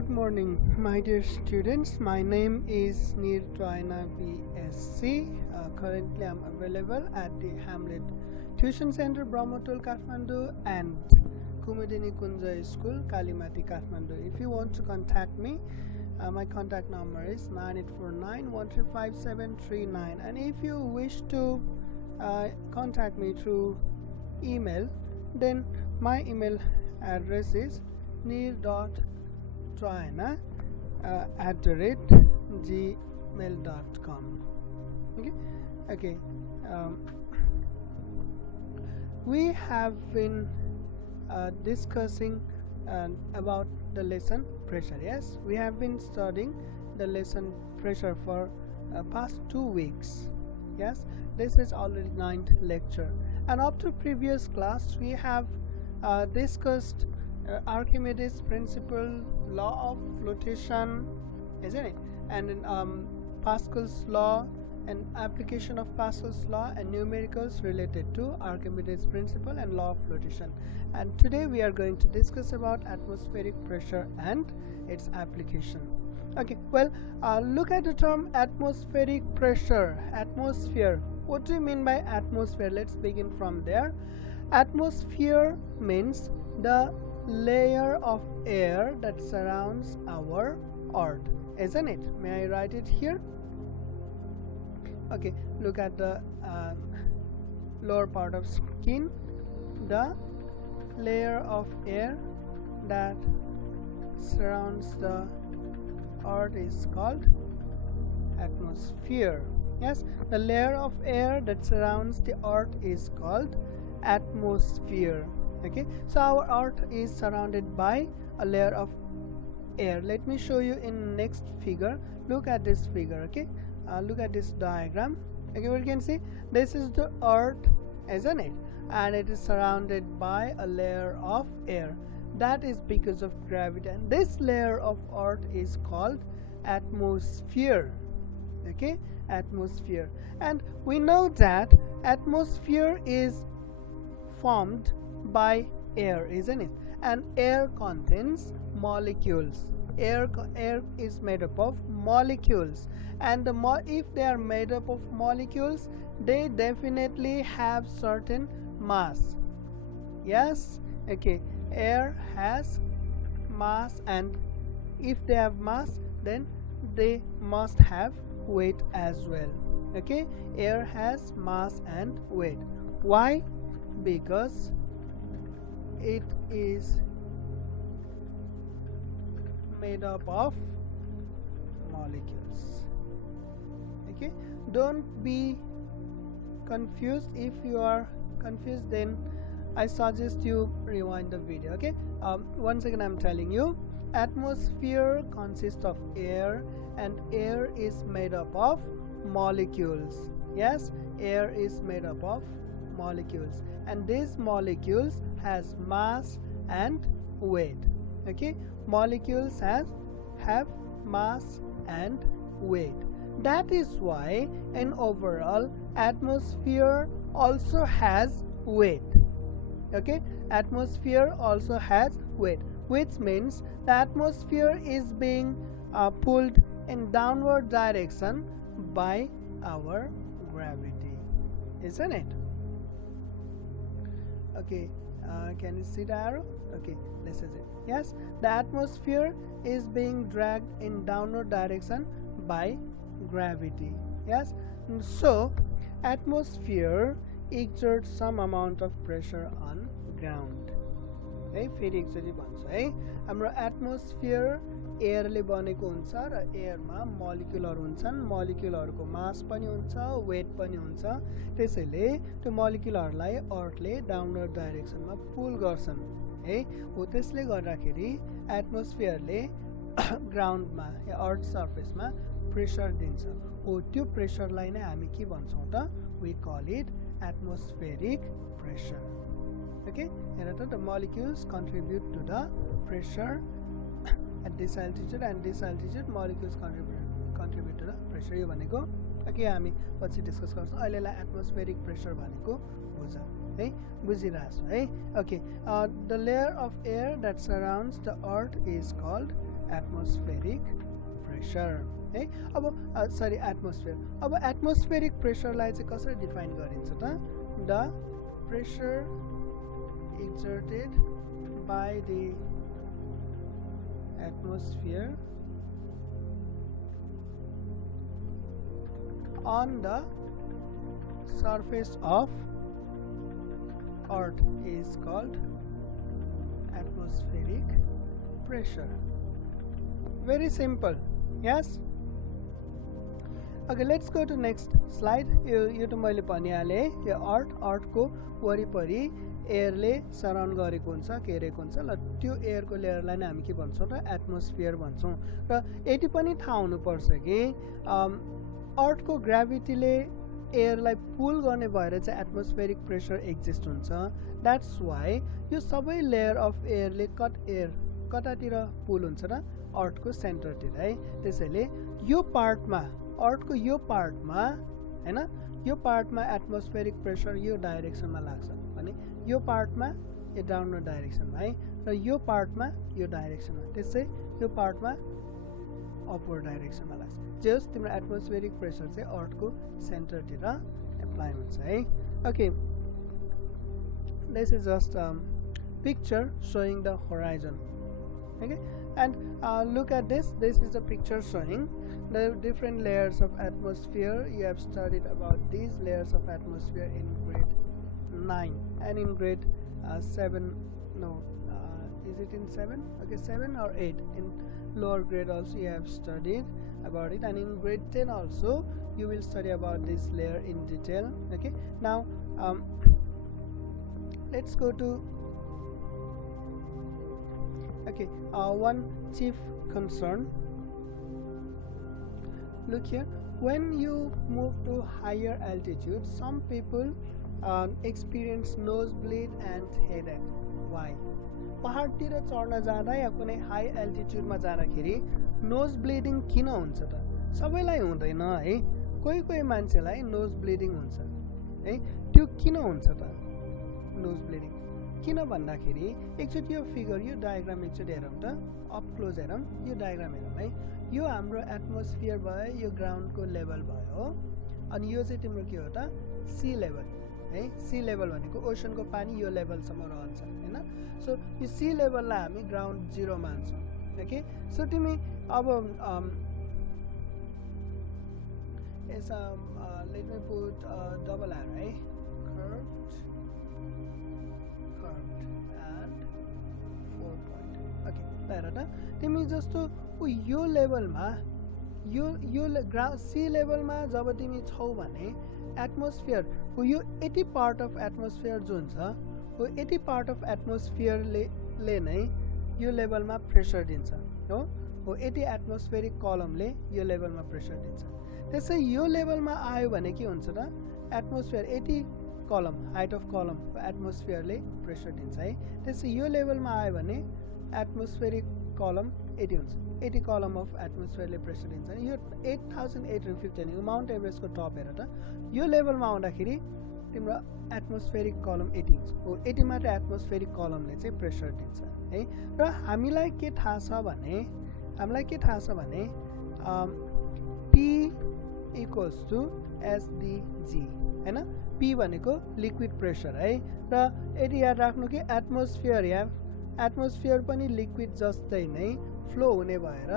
Good morning, my dear students. My name is Neer Toina BSc. Currently, I'm available at the Hamlet Tuition Center, Brahmatul, Kathmandu, and Kumudini Kunja School, Kalimati, Kathmandu. If you want to contact me, my contact number is 9849-135-739. And if you wish to contact me through email, then my email address is neer.toina@gmail.com. Okay. We have been discussing about the lesson pressure. Yes, we have been studying the lesson pressure for past 2 weeks. Yes, this is already 9th lecture, and up to previous class we have discussed Archimedes principle, law of flotation, isn't it? And then Pascal's law and application of Pascal's law and numericals related to Archimedes principle and law of flotation. And today we are going to discuss about atmospheric pressure and its application. Okay, well, look at the term atmospheric pressure, atmosphere. What do you mean by atmosphere? Let's begin from there. Atmosphere means the layer of air that surrounds our earth, isn't it? May I write it here? Okay, look at the lower part of skin. The layer of air that surrounds the earth is called atmosphere. Yes, the layer of air that surrounds the earth is called atmosphere. Okay, so our earth is surrounded by a layer of air. Let me show you in next figure. Look at this figure. Okay, look at this diagram. Okay, we can see this is the earth, isn't it? And it is surrounded by a layer of air. That is because of gravity, and this layer of earth is called atmosphere. Okay, atmosphere. And we know that atmosphere is formed by air, isn't it? And air contains molecules. Air is made up of molecules, and if they are made up of molecules, they definitely have certain mass. Yes, okay, air has mass, and if they have mass, then they must have weight as well. Okay, air has mass and weight. Why? Because it is made up of molecules. Okay, don't be confused. If you are confused, then I suggest you rewind the video. Okay, once again I'm telling you, atmosphere consists of air, and air is made up of molecules. Yes, air is made up of molecules, and these molecules has mass and weight. Okay, molecules have mass and weight. That is why in overall atmosphere also has weight. Okay, atmosphere also has weight, which means the atmosphere is being pulled in downward direction by our gravity, isn't it? Okay, can you see the arrow? Okay, this is it. Yes, the atmosphere is being dragged in downward direction by gravity. Yes, so atmosphere exerts some amount of pressure on ground. है फेरि एकचोटि भन्छु है, हाम्रो atmosphere एयरले बनेको हुन्छ र एयरमा मलिक्युलहरू हुन्छन्, मलिक्युलहरूको मास पनि हुन्छ, वेट पनि हुन्छ। त्यसैले त्यो मलिक्युलहरूलाई अर्थले डाउनवर्ड डाइरेक्सनमा पुल गर्छन् है। हो त्यसले गर्दाखेरि एटमोस्फियरले ग्राउन्डमा या अर्थ सर्फेसमा प्रेसर दिन्छ। हो त्यो प्रेसरलाई नै हामी के भन्छौँ त? We call it atmospheric pressure. Okay, the molecules contribute to the pressure at this altitude, and this altitude molecules contribute to the pressure. यो भनेको okay, हामी पछि डिस्कस गर्छौँ। अहिलेलाई एटमोस्फेरिक प्रेसर भनेको बुझ है, बुझिरहेछौँ है। Okay, the layer of air that surrounds the earth is called atmospheric pressure है अब सरी एटमोस्फियर अब एटमोस्फेरिक प्रेसरलाई चाहिँ कसरी डिफाइन गरिन्छ त the pressure exerted by the atmosphere on the surface of earth is called atmospheric pressure. Very simple. Yes. Okay, let's go to next slide. यो त मैले भनिहालेँ यो अर्थ को वरिपरि एयरले सराउन्ड गरेको हुन्छ घेरेको हुन्छ ल त्यो एयरको लेयरलाई नै हामी के भन्छौँ र एटमोस्फियर भन्छौँ र यति पनि थाहा हुनुपर्छ कि अर्थको ग्राभिटीले एयरलाई पुल गर्ने भएर चाहिँ एटमोस्फेरिक प्रेसर एक्जिस्ट हुन्छ द्याट्स वाइ यो सबै लेयर अफ एयरले कतातिर पुल हुन्छ र अर्थको सेन्टरतिर है त्यसैले यो पार्टमा अर्थको यो पार्टमा हैन यो पार्टमा एटमोस्फेरिक प्रेसर यो डाइरेक्सनमा लाग्छ भने यो पार्टमा यो डाउनवर्ड डाइरेक्सनमा है र यो पार्टमा यो डाइरेक्सनमा त्यसै यो पार्टमा अपवर्ड डाइरेक्सनमा लाग्छ जस तिम्रो एटमोस्फेरिक प्रेसर चाहिँ अर्थको सेन्टरतिर एप्लाई हुन्छ है okay this is just picture showing the horizon okay and look at this is a picture showing the different layers of atmosphere. You have studied about these layers of atmosphere in grade 9 and in grade 7 no is it in 7 okay 7 or 8 in lower grade also you have studied about it and in grade 10 also you will study about this layer in detail okay now let's go to okay one chief concern. Look here, when you move to higher altitude some people experience nosebleed and headache. Why? पहाडतिर चढ्न जाँदा या कुनै high एल्टिट्युडमा जाँदाखेरि knows bleeding किन हुन्छ त सबैलाई हुँदैन है कोही कोही मान्छेलाई नोज ब्लिडिङ हुन्छ है त्यो किन हुन्छ त नोज ब्लिडिङ किन भन्दाखेरि एकचोटि यो फिगर यो डायग्राम एकचोटि हेरौँ त अप क्लोज हेरौँ यो डायग्राम हेरौँ है यो हाम्रो एटमोस्फियर भयो यो ग्राउन्डको लेभल भयो अनि यो चाहिँ तिम्रो के हो त सी लेभल है सी लेभल भनेको ओसनको पानी यो लेभलसम्म रहन्छ हैन सो यो सी लेभललाई हामी ग्राउन्ड 0 मान्छौँ ओके सो तिमी अब is let me put double arrow है curved and 4 point okay हेर त तिमी जस्तो यो लेभलमा यो सी लेभलमा जब तिमी छौ भने एटमोस्फियर यो 80 पार्ट अफ एटमोस्फियर जुन छ हो 80 पार्ट अफ एटमोस्फियरले नै यो लेभलमा प्रेसर दिन्छ हो 80 एटमोस्फेरिक कलमले यो लेभलमा प्रेसर दिन्छ त्यसै यो लेभलमा आयो भने के हुन्छ त एटमोस्फियर 80 कलम हाइट अफ कलम एटमोस्फियरले प्रेसर दिन्छ है त्यसै यो लेभलमा आयो भने एटमोस्फेरिक कलम 80 हुन्छ 80 कलम अफ एटमोस्फियरले प्रेसर दिन्छ यो 8850 हो माउन्ट एभरेस्टको टप हेर त यो लेभलमा आउँदाखेरि तिम्रो एटमोस्फेरिक कलम 80 हुन्छ हो 80 मात्र एटमोस्फेरिक कलमले चाहिँ प्रेसर दिन्छ है र हामीलाई के थाहा छ भने P equals to SDG हैन P भनेको लिक्विड प्रेसर है र यदि याद राख्नु कि एटमोस्फियर पनि लिक्विड जस्तै नै फ्लो हुने भएर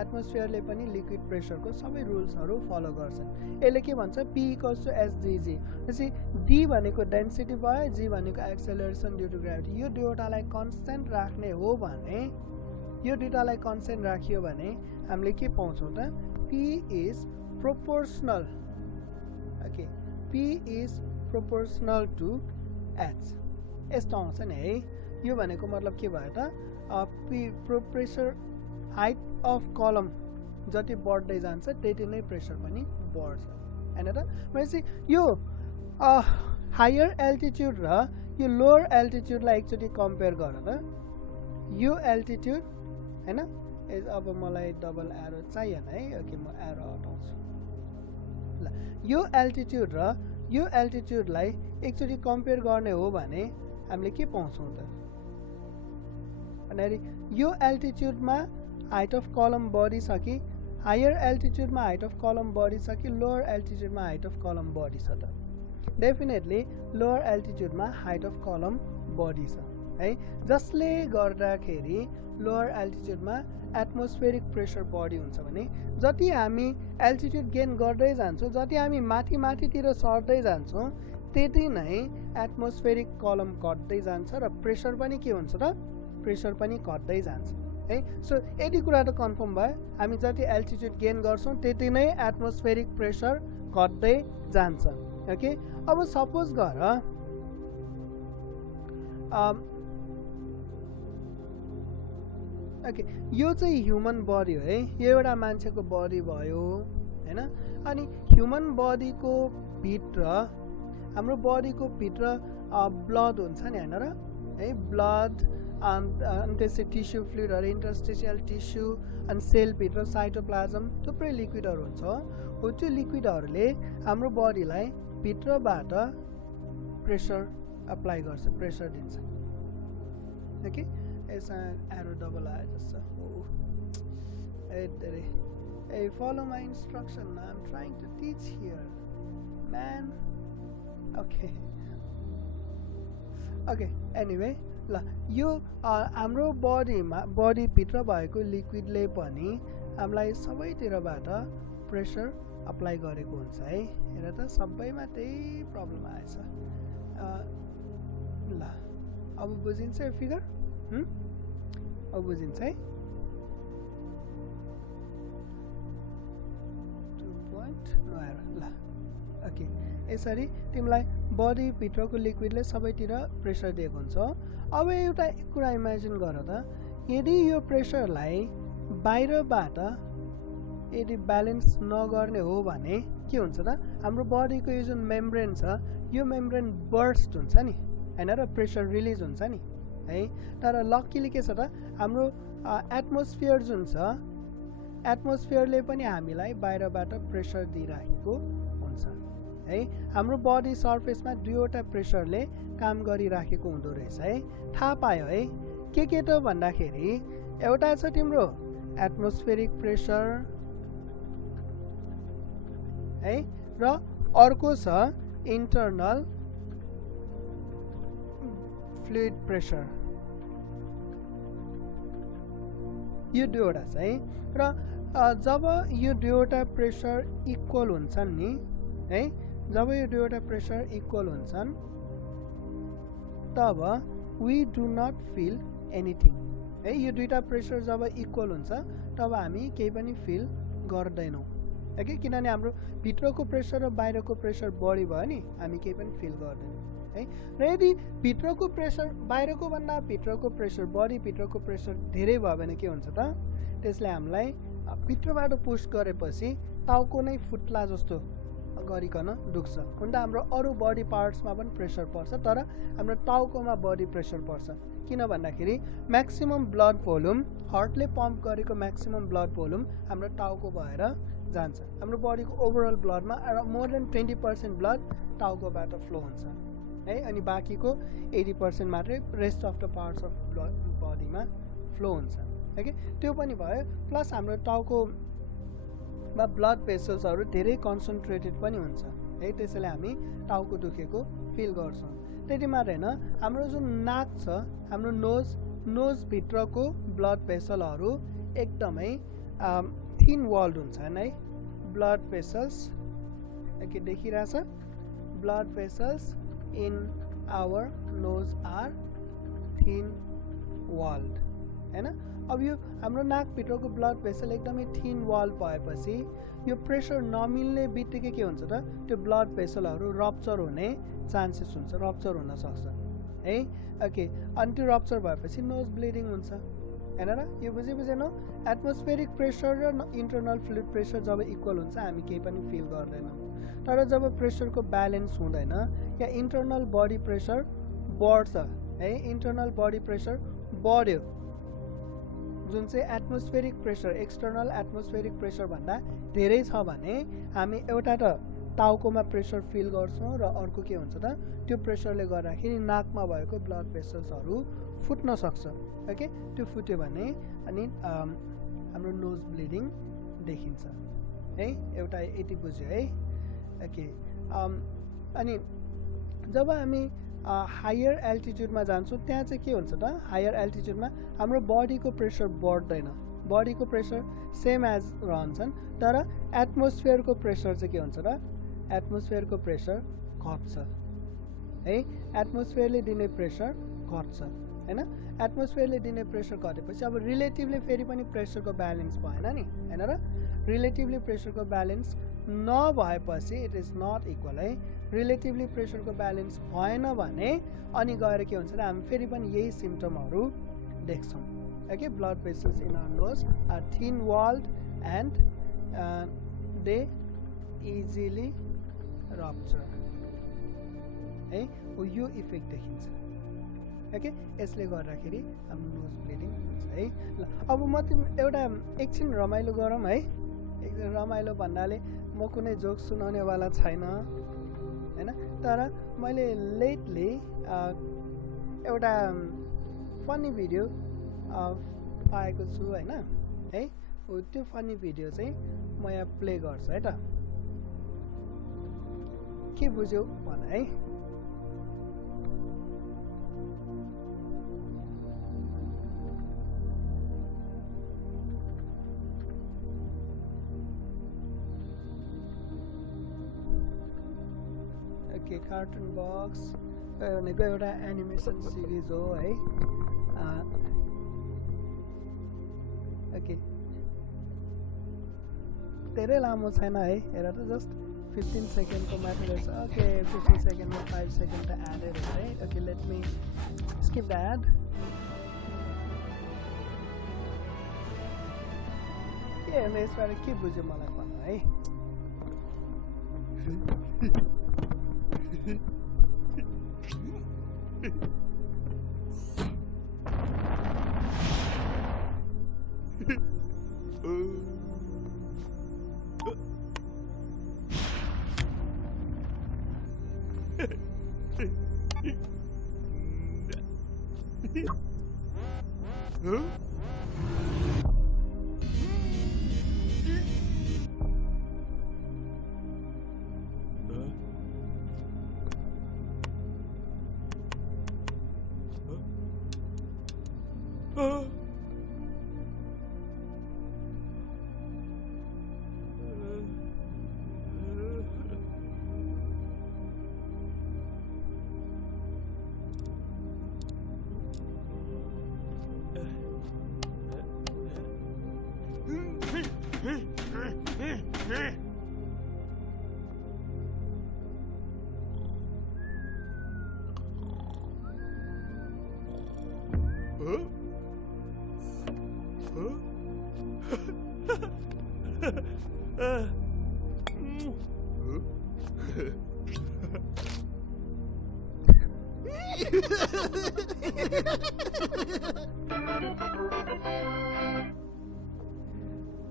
एटमोस्फियरले पनि लिक्विड प्रेसरको सबै रुल्सहरु फलो गर्छन् यसले के भन्छ P equals to SDG त्यसै D भनेको डेन्सिटी भयो G भनेको एक्सेलरेसन ड्यू टु ग्राभिटी यो दुईटालाई कन्स्टेन्ट राख्ने हो भने यो दुईटालाई कन्स्टेन्ट राखियो भने हामीले के पाउँछौं त P is proportional okay P is proportional to H यस्तो आउँछ नि है यो भनेको मतलब के भयो त P प्रेसर हाइट अफ कलम जति बढ्दै जान्छ त्यति नै प्रेसर पनि बढ्छ हैन त भनेपछि यो हायर एल्टिट्युड र यो लोअर एल्टिट्युडलाई एकचोटि कम्पेयर गर त यो एल्टिट्युड हैन अब मलाई डबल एरो चाहिएन है ओके म एरो हटाउँछु ल यो एल्टिट्युड र यो एल्टिट्युडलाई एकचोटि कम्पेयर गर्ने हो भने हामीले के पाउँछौं त अनि यो एल्टिट्युडमा हाइट अफ कलम बढी छ कि हायर एल्टिट्युडमा हाइट अफ कलम बढी छ कि लोअर एल्टिट्युडमा हाइट अफ कलम बढी छ त डेफिनेटली लोअर एल्टिट्युडमा हाइट अफ कलम बढी छ है जसले गर्दाखेरि लोअर एल्टिट्युडमा एटमोस्फेरिक प्रेसर बढी हुन्छ भने जति हामी एल्टिट्युड गेन गर्दै जान्छौँ जति हामी माथि माथितिर सर्दै जान्छौँ त्यति नै एटमोस्फेरिक कलम घट्दै जान्छ र प्रेसर पनि के हुन्छ त प्रेसर पनि घट्दै जान्छ है सो यति कुरा त कन्फर्म भयो हामी जति एल्टिट्युड गेन गर्छौँ त्यति नै एटमोस्फेरिक प्रेसर घट्दै जान्छ ओके अब सपोज गर ओके यो चाहिँ ह्युमन बडी हो है यो एउटा मान्छेको बडी भयो हैन अनि ह्युमन बडीको भित्र हाम्रो बडीको भित्र ब्लड हुन्छ नि हैन र है ब्लड अनि त्यसै टिस्यु फ्लुइडहरु इन्टरस्टिशियल टिस्यु अनि सेल भित्र साइटोप्लाज्म थुप्रै लिक्विडहरु हुन्छ हो त्यो लिक्विडहरुले हाम्रो बडीलाई भित्रबाट प्रेसर अप्लाई गर्छ प्रेसर दिन्छ ओके यसमा एरो डबल आयो जस्तो hey follow my instruction I'm trying to teach here man okay anyway ल यो हाम्रो बडी भित्र भएको लिक्विडले पनि हामीलाई सबैतिरबाट प्रेसर अप्लाई गरेको हुन्छ है हेर त सबैमा त्यही प्रब्लम आएछ ल अब बुझिन्छ यो फिगर अब बुझिन्छ है 2 point नआएर ल ओके यसरी तिमीलाई बडी भित्रको लिक्विडले सबैतिर प्रेसर दिएको हुन्छ अब एउटा कुरा इमेजिन गर त यदि यो प्रेसरलाई बाहिरबाट यदि ब्यालेन्स नगर्ने हो भने के हुन्छ त हाम्रो बडीको यो जुन मेम्ब्रेन छ यो मेम्ब्रेन बर्स्ट हुन्छ नि हैन र प्रेसर रिलिज हुन्छ नि है तर लकीली के छ त हाम्रो एटमोस्फियर जुन छ एटमोस्फियरले पनि हामीलाई बाहिरबाट प्रेसर दिइराखेको हुन्छ है हाम्रो बडी सर्फेसमा दुईवटा प्रेसरले काम गरिराखेको हुँदो रहेछ है थाहा पायो है के त भन्दाखेरि एउटा छ तिम्रो एटमोस्फेरिक प्रेसर है र अर्को छ इन्टरनल फ्लुइड प्रेसर यो दुईवटा छ है र जब यो दुईवटा प्रेसर इक्वल हुन्छन् नि है जब यो दुईवटा प्रेसर इक्वल हुन्छन् तब we do not feel anything है यो दुईटा प्रेसर जब इक्वल हुन्छ तब हामी केही पनि फिल गर्दैनौँ है किनभने हाम्रो भित्रको प्रेसर र बाहिरको प्रेसर बढी भयो नि हामी केही पनि फिल गर्दैनौँ है र यदि भित्रको प्रेसर बाहिरको भन्दा भित्रको प्रेसर बढी भित्रको प्रेसर धेरै भयो भने के हुन्छ त त्यसले हामीलाई भित्रबाट पुश गरेपछि टाउको नै फुट्ला जस्तो गरिकन दुख्छ हुन त हाम्रो अरू बडी पार्ट्समा पनि प्रेसर पर्छ तर हाम्रो टाउकोमा बडी प्रेसर पर्छ किन भन्दाखेरि म्याक्सिमम ब्लड भोल्युम हार्टले पम्प गरेको म्याक्सिमम ब्लड भोल्युम हाम्रो टाउको भएर जान्छ हाम्रो बडीको ओभरअल ब्लडमा मोर देन 20% ब्लड टाउकोबाट फ्लो हुन्छ है अनि बाँकीको 80% मात्रै rest of the parts of बडीमा फ्लो हुन्छ है त्यो पनि भयो प्लस हाम्रो टाउकोमा ब्लड भेसल्सहरू धेरै कन्सन्ट्रेटेड पनि हुन्छ है त्यसैले हामी टाउको दुखेको फिल गर्छौँ त्यति मात्र हैन हाम्रो जुन नाक छ हाम्रो नोज भित्रको ब्लड भेसलहरू एकदमै थिन वल्ड हुन्छन् है ब्लड भेसल्स के देखिरहेछ blood vessels in our nose are thin walled हैन अब यो हाम्रो नाक भित्रको ब्लड भेसल एकदमै थिन वाल भएपछि यो प्रेसर नमिल्ने बित्तिकै के हुन्छ त त्यो ब्लड भेसलहरू रप्चर हुने चान्सेस हुन्छ रप्चर हुन सक्छ है ओके अनि त्यो रप्चर भएपछि नोज ब्लिडिङ हुन्छ हैन र यो बुझेनौ एटमोस्फेरिक प्रेसर र इन्टरनल फ्लुइड प्रेसर जब इक्वल हुन्छ हामी केही पनि फिल गर्दैनौँ तर जब प्रेसरको ब्यालेन्स हुँदैन या इन्टरनल बडी प्रेसर बढ्छ है इन्टरनल बडी प्रेसर बढ्यो जुन चाहिँ atmospheric pressure external atmospheric pressure भन्दा धेरै छ भने हामी एउटा त टाउकोमा प्रेसर फिल गर्छौँ र अर्को के हुन्छ त त्यो प्रेसरले गर्दाखेरि नाकमा भएको ब्लड भेसल्सहरू फुट्न सक्छ ओके त्यो फुट्यो भने अनि हाम्रो नोज ब्लिडिङ देखिन्छ है एउटा यति बुझ्यो है ओके अनि जब हामी हायर एल्टिट्युडमा जान्छौँ त्यहाँ चाहिँ के हुन्छ त हायर एल्टिट्युडमा हाम्रो बडीको प्रेसर बढ्दैन बडीको प्रेसर सेम एज रहन्छन् तर एटमोस्फियरको प्रेसर चाहिँ के हुन्छ र एटमोस्फियरको प्रेसर घट्छ है एटमोस्फियरले दिने प्रेसर घट्छ हैन एटमोस्फियरले दिने प्रेसर घटेपछि अब रिलेटिभली फेरि पनि प्रेसरको ब्यालेन्स भएन नि हैन र रिलेटिभली प्रेसरको ब्यालेन्स नभएपछि इट इज नट इक्वल है रिलेटिभली प्रेसरको ब्यालेन्स भएन भने अनि गएर के हुन्छ र हामी फेरि पनि यही सिम्पटमहरू देख्छौँ okay blood vessels in our nose are thin walled and they easily rupture है यो इफेक्ट देखिन्छ ओके यसले गर्दाखेरि हाम्रो नोज ब्लिडिङ हुन्छ है ल अब म एउटा एकछिन रमाइलो गरौँ है एकदम रमाइलो भन्नाले म कुनै जोक सुनाउनेवाला छैन हैन तर मैले लेटली एउटा फनी भिडियो पाएको छु हैन है त्यो फनी भिडियो चाहिँ म यहाँ प्ले गर्छु है त के बुझ्यौ भन है ओके कार्टुन बक्स भनेको एउटा एनिमेसन सिरिज हो है ओके धेरै लामो छैन है हेर त जस्ट 15 सेकेन्डको मात्र रहेछ ओके 15 सेकेन्डमा 5 सेकेन्ड त एडेड हो है okay let me skip that के हेर्नु यसबाट के बुझ्यो मलाई भन्नु है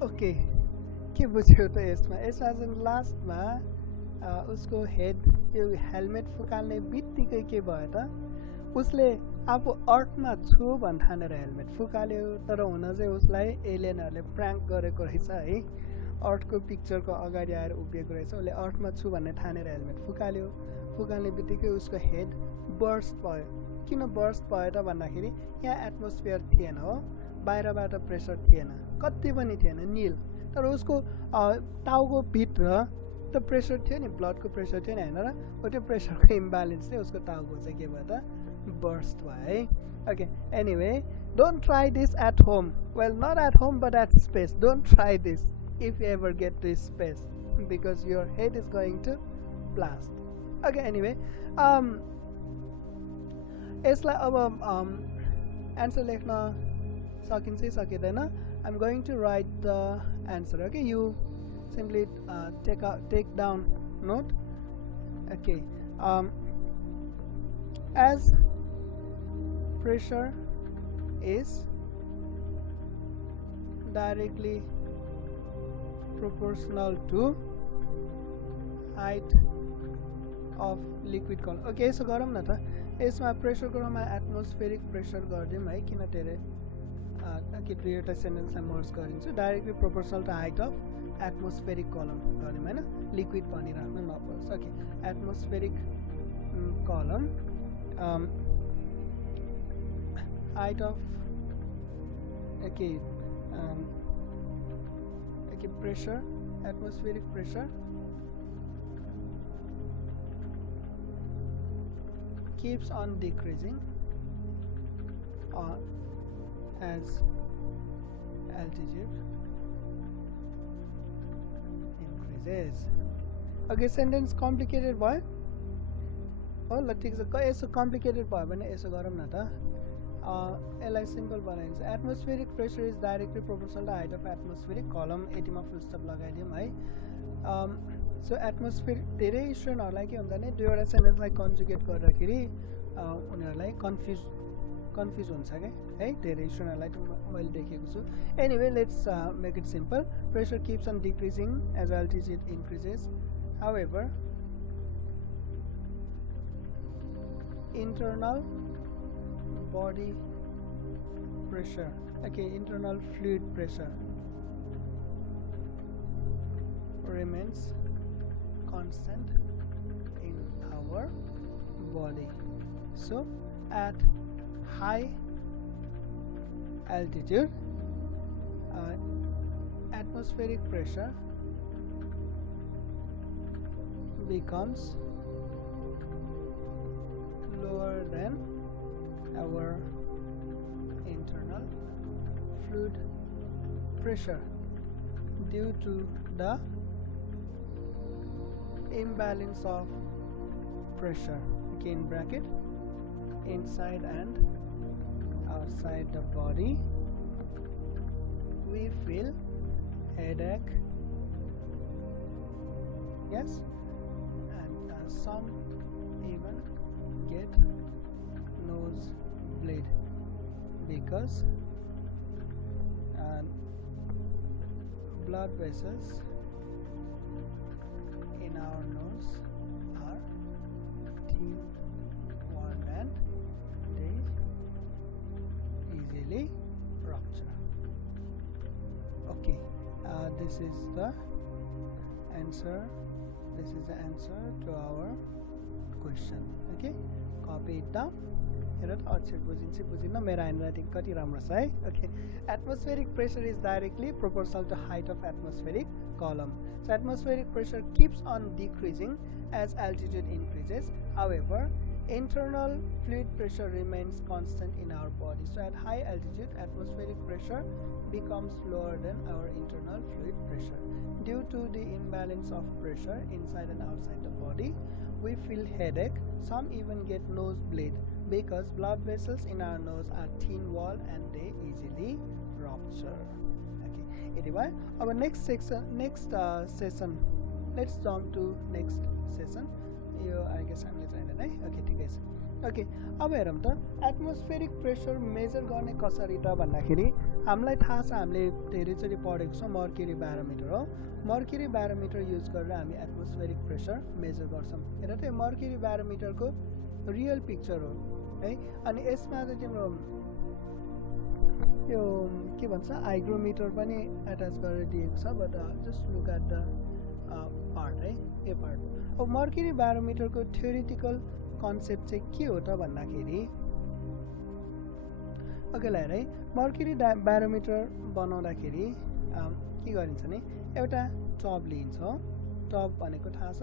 ओके के बुझ्यो त यसमा चाहिँ लास्टमा उसको हेड यो हेलमेट फुकाल्ने बित्तिकै के भयो त उसले आफू अर्थमा छु भन्न ठानेर हेलमेट फुकाल्यो तर हुन चाहिँ उसलाई एलियनहरूले प्र्याङ्क गरेको रहेछ है अर्थको पिक्चरको अगाडि आएर उभिएको रहेछ उसले अर्थमा छु भन्ने ठानेर हेलमेट फुकाल्यो फुकाल्ने बित्तिकै उसको हेड बर्स्ट भयो किन बर्स्ट भयो त भन्दाखेरि यहाँ एटमोस्फियर थिएन हो बाहिरबाट प्रेसर थिएन कति पनि थिएन नील तर उसको टाउको भित्र त प्रेसर थियो नि ब्लडको प्रेसर थियो नि हैन र त्यो प्रेसरको इम्ब्यालेन्स चाहिँ उसको टाउको चाहिँ के भयो त बर्स्ट भयो है okay anyway don't try this at home well not at home but at space don't try this if you ever get to space because your head is going to blast okay anyway यसलाई अब answer लेख्न सकिन्छ सकिदैन I'm going to write the answer okay you simply take down note okay as pressure is directly proportional to height of liquid column okay so गरौँ न त यसमा pressure क्रममा एटमोस्फेरिक प्रेसर गर्दियौं है किन धेरै दुईवटा सेन्टेन्सलाई मर्ज गरिन्छु directly proportional to height of atmospheric column गऱ्यौँ होइन लिक्विड भनिराख्नु नपरोस् okay atmospheric column height of pressure atmospheric pressure keeps on decreasing as altitude increases okay sentence complicated boy oh ल ठीक छ यसो complicated भयो भने यसो गरौँ न त यसलाई सिम्पल बनाइन्छ atmospheric pressure is directly proportional to height of atmospheric column यतिमा फुल स्टप लगाइदिउँ है सो एटमोस्फेयर धेरै स्टुडेन्टहरूलाई के हुन्छ भने दुईवटा सेन्टेन्सलाई कन्जुगेट गर्दाखेरि उनीहरूलाई कन्फ्युज हुन्छ क्या है धेरै स्टुडेन्टहरूलाई मैले देखेको छु anyway let's make it simple pressure keeps on decreasing as altitude increases however internal body pressure okay internal fluid pressure remains constant in our body so at high altitude atmospheric pressure becomes lower than our internal fluid pressure due to the imbalance of pressure okay in bracket inside and outside the body we feel headache yes and some even get nose bleed because blood vessels in our nose are thin walled and they easily rupture okay this is the answer to our question okay copy it down here अक्षर बुझिन्छ बुझिन्न मेरो handwriting कति राम्रो छ है okay atmospheric pressure is directly proportional to height of atmospheric column so atmospheric pressure keeps on decreasing as altitude increases however internal fluid pressure remains constant in our body so at high altitude atmospheric pressure becomes lower than our internal fluid pressure due to the imbalance of pressure inside and outside the body we feel headache some even get nosebleed because blood vessels in our nose are thin walled and they easily rupture okay anyway our next session let's jump to next session यो I guess हामीले चाहिँदैन है okay ठिकै छ okay अब हेरौँ त atmospheric pressure measure गर्ने कसरी त भन्दाखेरि हामीलाई थाहा छ हामीले धेरैचोटि पढेको छौँ मर्क्युरी ब्यारोमिटर हो मर्क्युरी ब्यारोमिटर युज गरेर हामी एटमोस्फेरिक प्रेसर मेजर गर्छौँ हेर त मर्क्युरी ब्यारोमिटरको रियल पिक्चर हो है अनि यसमा चाहिँ तिम्रो यो के भन्छ हाइग्रोमिटर पनि एट्याच गरेर दिएको छ but just look at the part है यो पार्ट अब मर्क्युरी ब्यारोमिटरको थ्योरिटिकल कन्सेप्ट चाहिँ के हो त भन्दाखेरि ओके ल है मर्क्युरी ब्यारोमिटर बनाउँदाखेरि के गरिन्छ नि एउटा टब लिइन्छ टब भनेको थाहा छ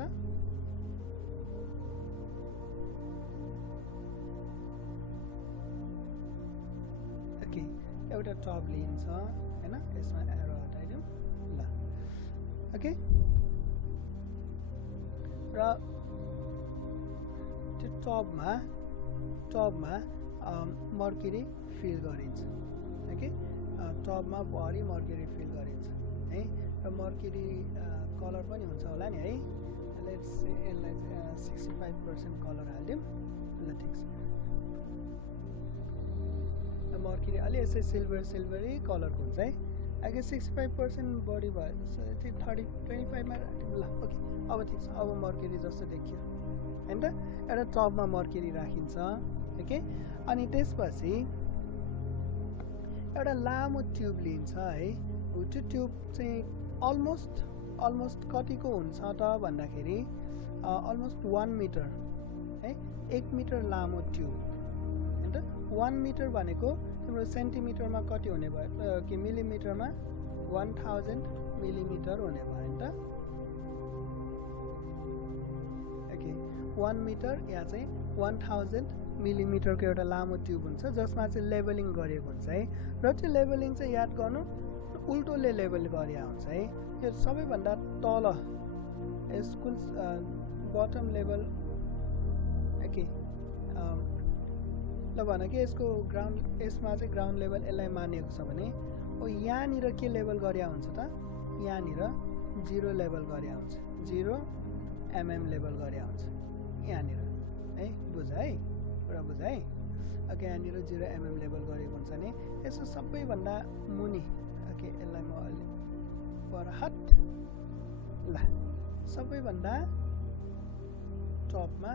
ओके एउटा टब लिइन्छ हैन यसमा एरो हटाइदिउँ ल ओके र त्यो टबमा मर्क्युरी फिल गरिन्छ ओके टबमा भरि मर्क्युरी फिल गरिन्छ है र मर्क्युरी कलर पनि हुन्छ होला नि है लेट्स से यसलाई 65% कलर हाल्दिउँ ल ठिक छ मर्क्युरी अलि यसै सिल्भरी कलरको हुन्छ है अघि 65% बढी भयो जस्तो 25 मा राख्यौँ ल ओके अब ठिक छ अब मर्क्युरी जस्तो देखियो हैन त एउटा टबमा मर्क्युरी राखिन्छ ओके अनि त्यसपछि एउटा लामो ट्युब लिन्छ है। त्यो ट्युब चाहिँ अलमोस्ट कतिको हुन्छ त भन्दाखेरि अलमोस्ट 1 मिटर है, 1 मिटर लामो ट्युब हैन त। 1 मिटर भनेको तिम्रो सेन्टिमिटरमा कति हुने भयो कि मिलिमिटरमा 1000 मिलिमिटर हुने भयो हैन त। ओके 1 मिटर या चाहिँ 1000 मिलिमिटरको एउटा लामो ट्युब हुन्छ जसमा चाहिँ लेभलिङ गरेको हुन्छ है। र त्यो लेभलिङ चाहिँ याद गर्नु उल्टोले लेभल गरे हुन्छ है। यो सबैभन्दा तल यसको बटम लेभल ओके ल भन कि यसको ग्राउन्ड यसमा चाहिँ ग्राउन्ड लेभल यसलाई मानेको छ भने यहाँनिर के लेभल गरे हुन्छ त, यहाँनिर 0 लेभल गरे हुन्छ, 0 mm लेभल गरे हुन्छ यहाँनिर है। बुझ है, पुरा बुझ है। ओके यहाँनिर 0 mm लेभल गरेको हुन्छ नि यसो सबैभन्दा मुनि। ओके यसलाई म अलि पर हट ल सबैभन्दा टपमा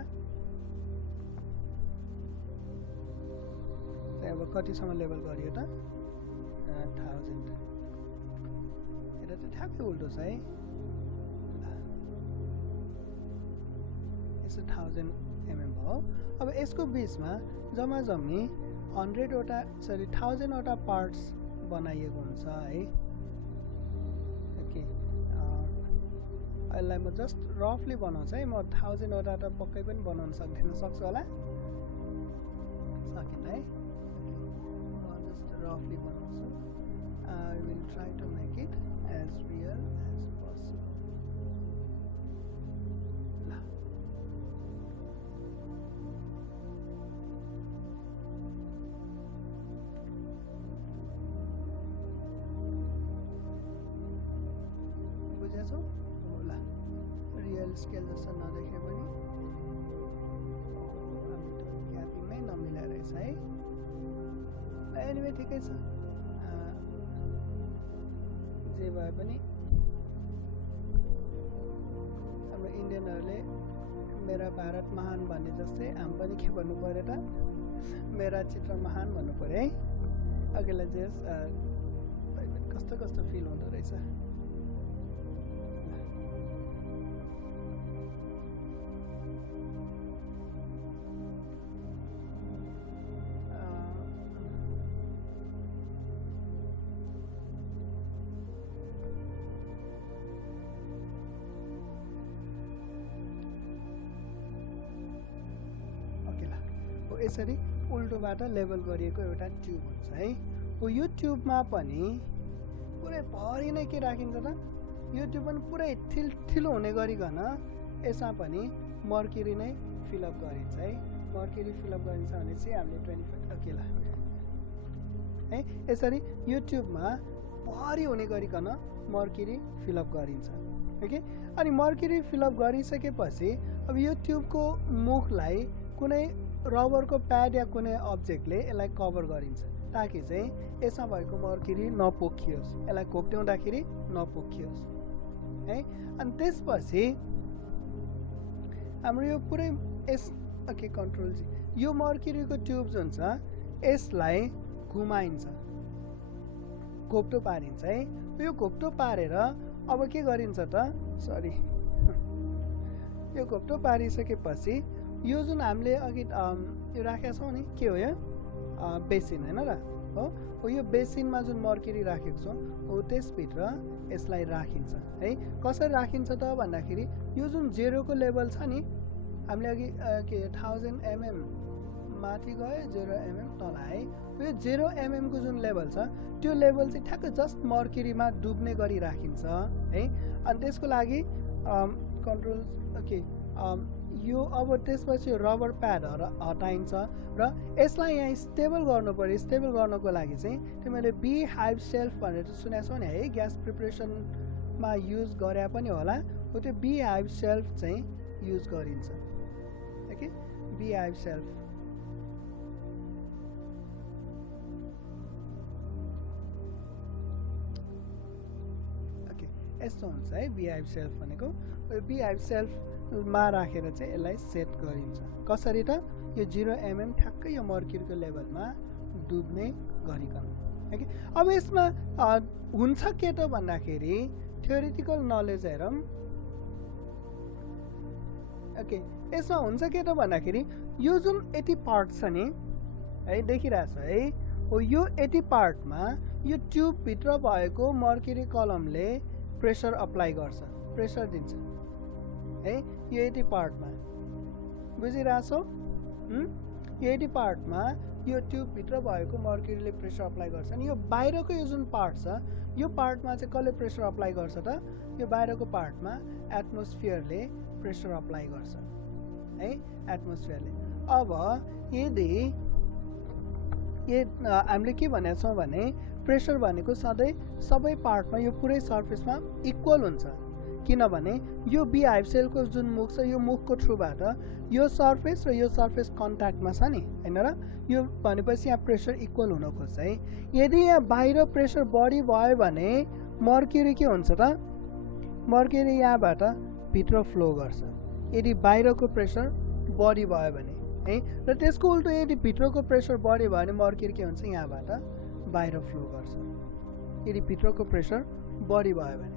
अब कतिसम्म लेभल गरियो त 1000। त ठ्याक्कै उल्टो छ है। यसो 1000 mm भयो। अब यसको बिचमा जम्मा जम्मी 1000 वटा पार्ट्स बनाइएको हुन्छ है। ओके यसलाई म जस्ट रफली बनाउँछु है। म 1000 वटा त पक्कै पनि बनाउन सक्छु होला, सकिन है। म जस्ट रफली बनाउँछु। I will try to make it as real as possible. बुझेछौ होला, रियल स्केल जस्तो नदेखे पनि ग्यापिङमै नमिलाएर रहेछ है। एनिवे ठिकै छ, जे भए पनि हाम्रो इन्डियनहरूले मेरा भारत महान भन्ने जस्तै हामी पनि के भन्नु पर्यो त, मेरा चित्र महान भन्नु पर्यो है। अघिल्ला जे कस्तो कस्तो फिल हुँदो रहेछ। यसरी उल्टोबाट लेभल गरिएको एउटा ट्युब हुन्छ है। यो ट्युबमा पनि पुरै भरि नै के राखिन्छ त, यो ट्युब पनि पुरै ठिलो हुने गरिकन यसमा पनि मर्क्युरी नै फिलअप गरिन्छ है। मर्क्युरी फिलअप गरिन्छ भने चाहिँ हामीले 25 अकेला है। यसरी यो ट्युबमा भरि हुने गरिकन मर्क्युरी फिलअप गरिन्छ। ओके अनि मर्क्युरी फिलअप गरिसकेपछि अब यो ट्युबको मुखलाई कुनै रबरको प्याड या कुनै अब्जेक्टले यसलाई कभर गरिन्छ ताकि चाहिँ यसमा भएको मर्क्युरी नपोखियोस्, यसलाई घोप्ट्याउँदाखेरि नपोखियोस् है। अनि त्यसपछि हाम्रो यो पुरै ओके कन्ट्रोल जी, यो मर्क्युरीको ट्युब जुन छ यसलाई घुमाइन्छ, घोप्टो पारिन्छ है। यो घोप्टो पारेर अब के गरिन्छ त, सरी यो घोप्टो पारिसकेपछि यो जुन हामीले अघि यो राखेका छौँ नि के हो यो बेसिन हैन र हो। यो बेसिनमा जुन मर्क्युरी राखेको छौँ हो त्यसभित्र यसलाई राखिन्छ है। कसरी राखिन्छ त भन्दाखेरि यो जुन 0 को लेभल छ नि, हामीले अघि के 1000 mm माथि गयो 0 mm तल है। यो 0 mm को जुन लेभल छ त्यो लेभल चाहिँ ठ्याक्क जस्ट मर्क्युरीमा डुब्ने गरी राखिन्छ है। अनि त्यसको लागि कन्ट्रोल ओके यो अब त्यसपछि रबर प्याड हटाइन्छ र यसलाई यहाँ स्टेबल गर्नु पर्यो। स्टेबल गर्नको लागि चाहिँ तिमीले बी हाइभ सेल्फ भनेर सुनेको छौ नि है, ग्यास प्रिपरेसनमा युज गरे पनि होला। हो त्यो बी हाइभ सेल्फ चाहिँ युज गरिन्छ। Okay beehive shelf okay यस्तो हुन्छ है। बी हाइभ सेल्फ भनेको बी हाइभ सेल्फ मा राखेर चाहिँ यसलाई सेट गरिन्छ। कसरी त, यो 0 mm ठ्याक्कै यो मर्क्युरीको लेभलमा डुब्ने गरिकन ओके अब यसमा हुन्छ के त भन्दाखेरि थ्योरिटिकल नलेज हेरौँ ओके यसमा हुन्छ के त भन्दाखेरि यो जुन यति पार्ट छ नि है देखिरहेछ है हो यो यति पार्टमा यो ट्युब भित्र भएको मर्क्युरी कलमले प्रेसर अप्लाई गर्छ प्रेसर दिन्छ है यो यति पार्टमा बुझिरहेछौ यो यति पार्टमा यो ट्युब भित्र भएको मर्क्युरीले प्रेसर अप्लाई गर्छ अनि यो बाहिरको यो जुन पार्ट छ यो पार्टमा चाहिँ कसले प्रेसर अप्लाई गर्छ त यो बाहिरको पार्टमा एटमोस्फियरले प्रेसर अप्लाई गर्छ है एटमोस्फियरले अब यदि हामीले के भनेका छौँ भने प्रेसर भनेको सधैँ सबै पार्टमा यो पुरै सर्फेसमा इक्वल हुन्छ किनभने यो बी हाइभ सेलको जुन मुख छ यो मुखको थ्रुबाट यो सर्फेस र यो सर्फेस कन्ट्याक्टमा छ नि हैन र यो भनेपछि यहाँ प्रेसर इक्वल हुन खोज्छ है यदि यहाँ बाहिर प्रेसर बढी भयो भने मर्क्युरी के हुन्छ त मर्क्युरी यहाँबाट भित्र फ्लो गर्छ यदि बाहिरको प्रेसर बढी भयो भने है र त्यसको उल्टो यदि भित्रको प्रेसर बढी भयो भने मर्क्युरी के हुन्छ यहाँबाट बाहिर फ्लो गर्छ यदि भित्रको प्रेसर बढी भयो भने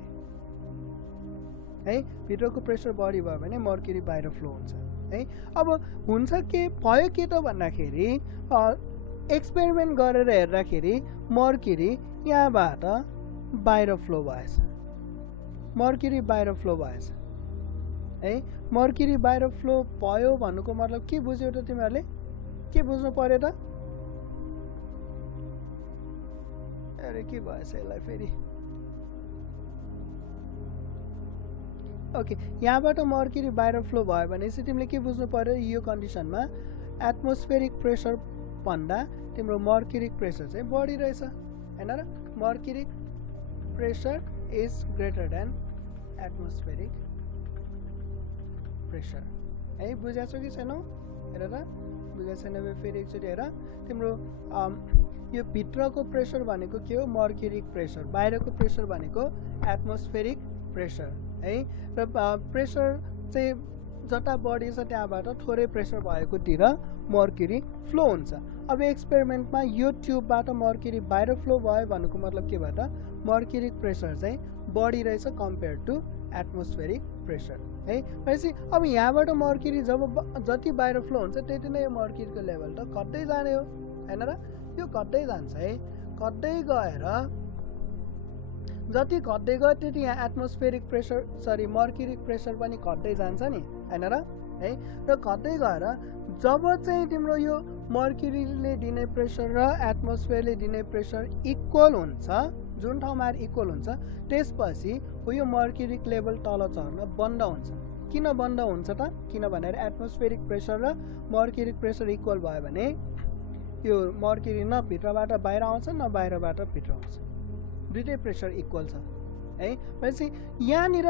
है भित्रको प्रेसर बढी भयो भने मर्क्युरी बाहिर फ्लो हुन्छ है अब हुन्छ के भयो के त भन्दाखेरि एक्सपेरिमेन्ट गरेर हेर्दाखेरि मर्क्युरी यहाँबाट बाहिर फ्लो भएछ मर्क्युरी बाहिर फ्लो भएछ है मर्क्युरी बाहिर फ्लो भयो भन्नुको मतलब के बुझ्यौ त तिमीहरूले के बुझ्नु पर्यो त अरे के भएछ यसलाई फेरि ओके यहाँबाट मर्क्युरी बाहिर फ्लो भयो भनेपछि तिमीले के बुझ्नु पर्यो यो कन्डिसनमा एटमोस्फेरिक प्रेसर भन्दा तिम्रो मर्क्युरिक प्रेसर चाहिँ बढी रहेछ हैन र mercuric pressure is greater than atmospheric pressure है बुझाछौ कि छैनौ हेर त बुझा छैन भने फेरि एकचोटि हेर तिम्रो यो भित्रको प्रेसर भनेको के हो मर्क्युरिक प्रेसर बाहिरको प्रेसर भनेको एटमोस्फेरिक प्रेसर है र प्रेसर चाहिँ जता बढी छ त्यहाँबाट थोरै प्रेसर भएकोतिर मर्क्युरी फ्लो हुन्छ अब एक्सपेरिमेन्टमा यो ट्युबबाट मर्क्युरी बाहिर फ्लो भयो भन्नुको मतलब के भयो त मर्क्युरिक प्रेसर चाहिँ बढी रहेछ कम्पेयर टु एटमोस्फेरिक प्रेसर है भनेपछि अब यहाँबाट मर्क्युरी जति बाहिर फ्लो हुन्छ त्यति नै मर्क्युरीको लेभल त घट्दै जाने हो हैन र यो घट्दै जान्छ है घट्दै गएर जति घट्दै गयो त्यति यहाँ atmospheric pressure sorry mercuric pressure पनि घट्दै जान्छ नि हैन र है र घट्दै गएर जब चाहिँ तिम्रो यो मर्क्युरीले दिने प्रेसर र एटमोस्फियरले दिने प्रेसर इक्वल हुन्छ जुन ठाउँमा इक्वल हुन्छ त्यसपछि यो मर्क्युरिक लेभल तल झर्न बन्द हुन्छ किन बन्द हुन्छ त किनभने एटमोस्फेरिक प्रेसर र मर्क्युरिक प्रेसर इक्वल भयो भने यो मर्क्युरी न भित्रबाट बाहिर आउँछ न बाहिरबाट भित्र आउँछ दुईटै प्रेसर इक्वल छ है भनेपछि यहाँनिर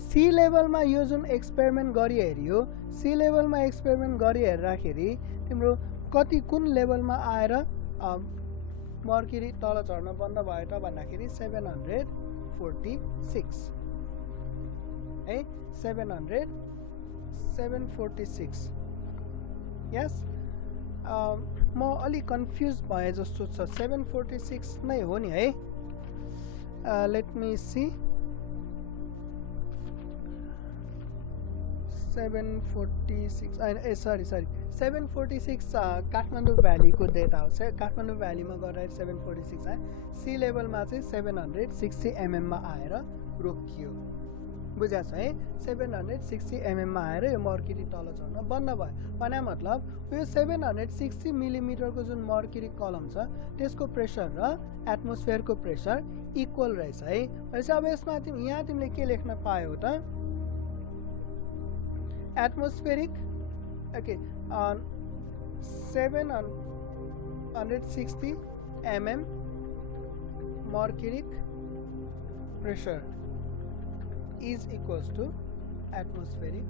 सी लेभलमा यो जुन एक्सपेरिमेन्ट गरी हेरियो सी लेभलमा एक्सपेरिमेन्ट गरी हेर्दाखेरि तिम्रो कति कुन लेभलमा आएर मर्क्युरी तल झर्न बन्द भयो त भन्दाखेरि 746 है 746 यस म अलि कन्फ्युज भए जस्तो छ 746 नै हो नि है let me see 746 sorry 746 Kathmandu भ्यालीको data हो काठमाडौँ भ्यालीमा गर्दा 746 है सी लेभलमा चाहिँ 760 mm मा आएर रोकियो बुझाछ है 760 mm मा आएर यो मर्क्युरी तल झर्न बन्द भयो भने मतलब यो 760 मिलिमिटरको जुन मर्क्युरी कलम छ त्यसको प्रेसर र एटमोस्फियरको प्रेसर इक्वल रहेछ है भनेपछि अब यसमा यहाँ तिमीले के लेख्न पायौ त atmospheric okay 760 mm mercuric pressure is equals to atmospheric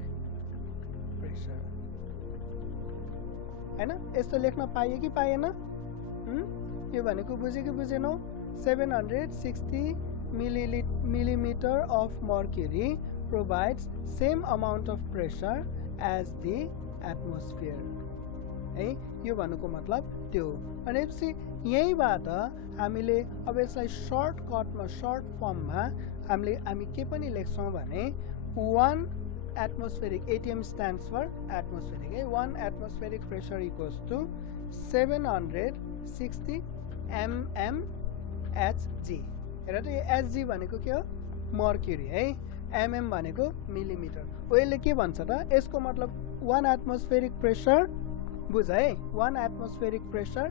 pressure हैन यस्तो लेख्न पाइयो कि पाएन यो भनेको बुझ्यो कि बुझेनौ 760 millimeter of mercury provides same amount of pressure as the atmosphere है यो भन्नुको मतलब त्यो भनेपछि यहीबाट हामीले अब यसलाई सर्टकटमा सर्ट फर्ममा हामी के पनि लेख्छौँ भने 1 atmospheric ATM stands for atmospheric है 1 atmospheric pressure equals to 760 mmHg हेर त यो Hg भनेको के हो मर्क्युरी है mm भनेको मिलिमिटर हो यसले के भन्छ त यसको मतलब 1 atmospheric pressure बुझ है 1 atmospheric pressure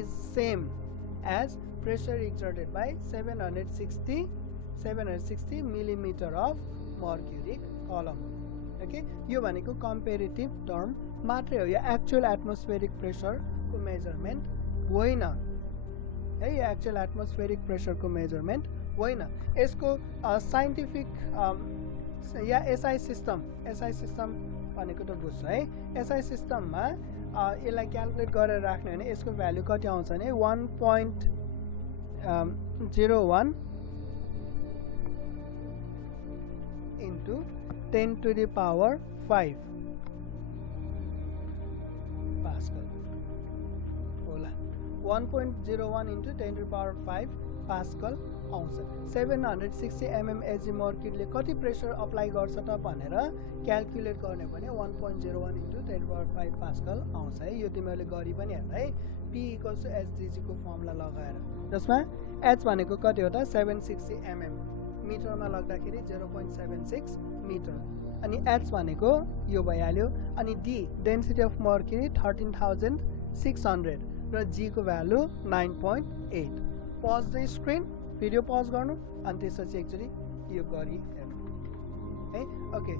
is same as pressure exerted by 760 millimeter of mercuric column okay यो भनेको कम्पेरेटिभ टर्म मात्रै हो यो एक्चुअल एटमोस्फेरिक प्रेशर को मेजरमेन्ट होइन है यो एक्चुअल एटमोस्फेरिक प्रेशर को मेजरमेन्ट होइन यसको साइन्टिफिक या एसआई सिस्टम भनेको त बुझ्छ है एसआई सिस्टममा यसलाई क्याल्कुलेट गरेर राख्ने भने यसको भ्यालु कति आउँछ भने 1.01 into 10 to the power 5 Pascal होला 1.01 into 10 to the power 5 Pascal आउँछ 760 mmHg मर्क्युरीले कति प्रेसर अप्लाई गर्छ त भनेर क्याल्कुलेट गर्ने भने 1.01 into 10 to the power 5 Pascal आउँछ है यो तिमीहरूले गरि पनि हेर्दा है P equals to Hg को फर्मुला लगाएर जसमा H भनेको कति हो त 760 mm मिटरमा लाग्दाखेरि 0.76 मिटर अनि H भनेको यो भइहाल्यो अनि D डेन्सिटी अफ मर्क्युरी 13600 र G को value 9.8 pause the screen video pause गर्नु अनि त्यसपछि एकचोटी यो गरी हेर्नु है ओके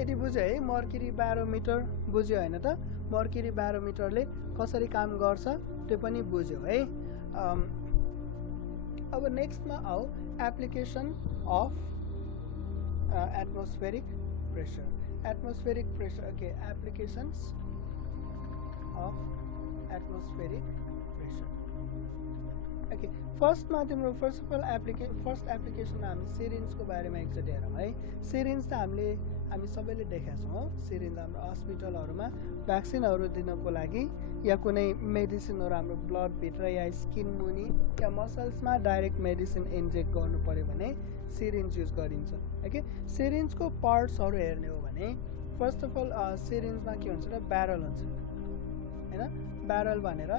यति बुझ्यो है मर्क्युरी ब्यारोमिटर बुझ्यो हैन त मर्क्युरी ब्यारोमिटरले कसरी काम गर्छ त्यो पनि बुझ्यो है अब नेक्स्टमा आऊ application of atmospheric pressure okay applications of atmospheric pressure okay first of all first application हामी सिरिन्ज को बारेमा एकचोटि हेरौँ है सिरिन्ज त हामी सबैले देखेका छौँ सिरिन्ज हाम्रो हस्पिटलहरुमा भ्याक्सिनहरु दिनको लागि या कुनै मेडिसिनहरु हाम्रो ब्लड भित्र या स्किन मुनि या मसल्समा डाइरेक्ट मेडिसिन इन्जेक्ट गर्नु पर्यो भने सिरिन्ज युज गरिन्छ ओके सिरिन्जको पार्ट्सहरु हेर्ने हो भने फर्स्ट अफ अल सिरिन्जमा के हुन्छ त ब्यारल हुन्छ हैन ब्यारल भनेर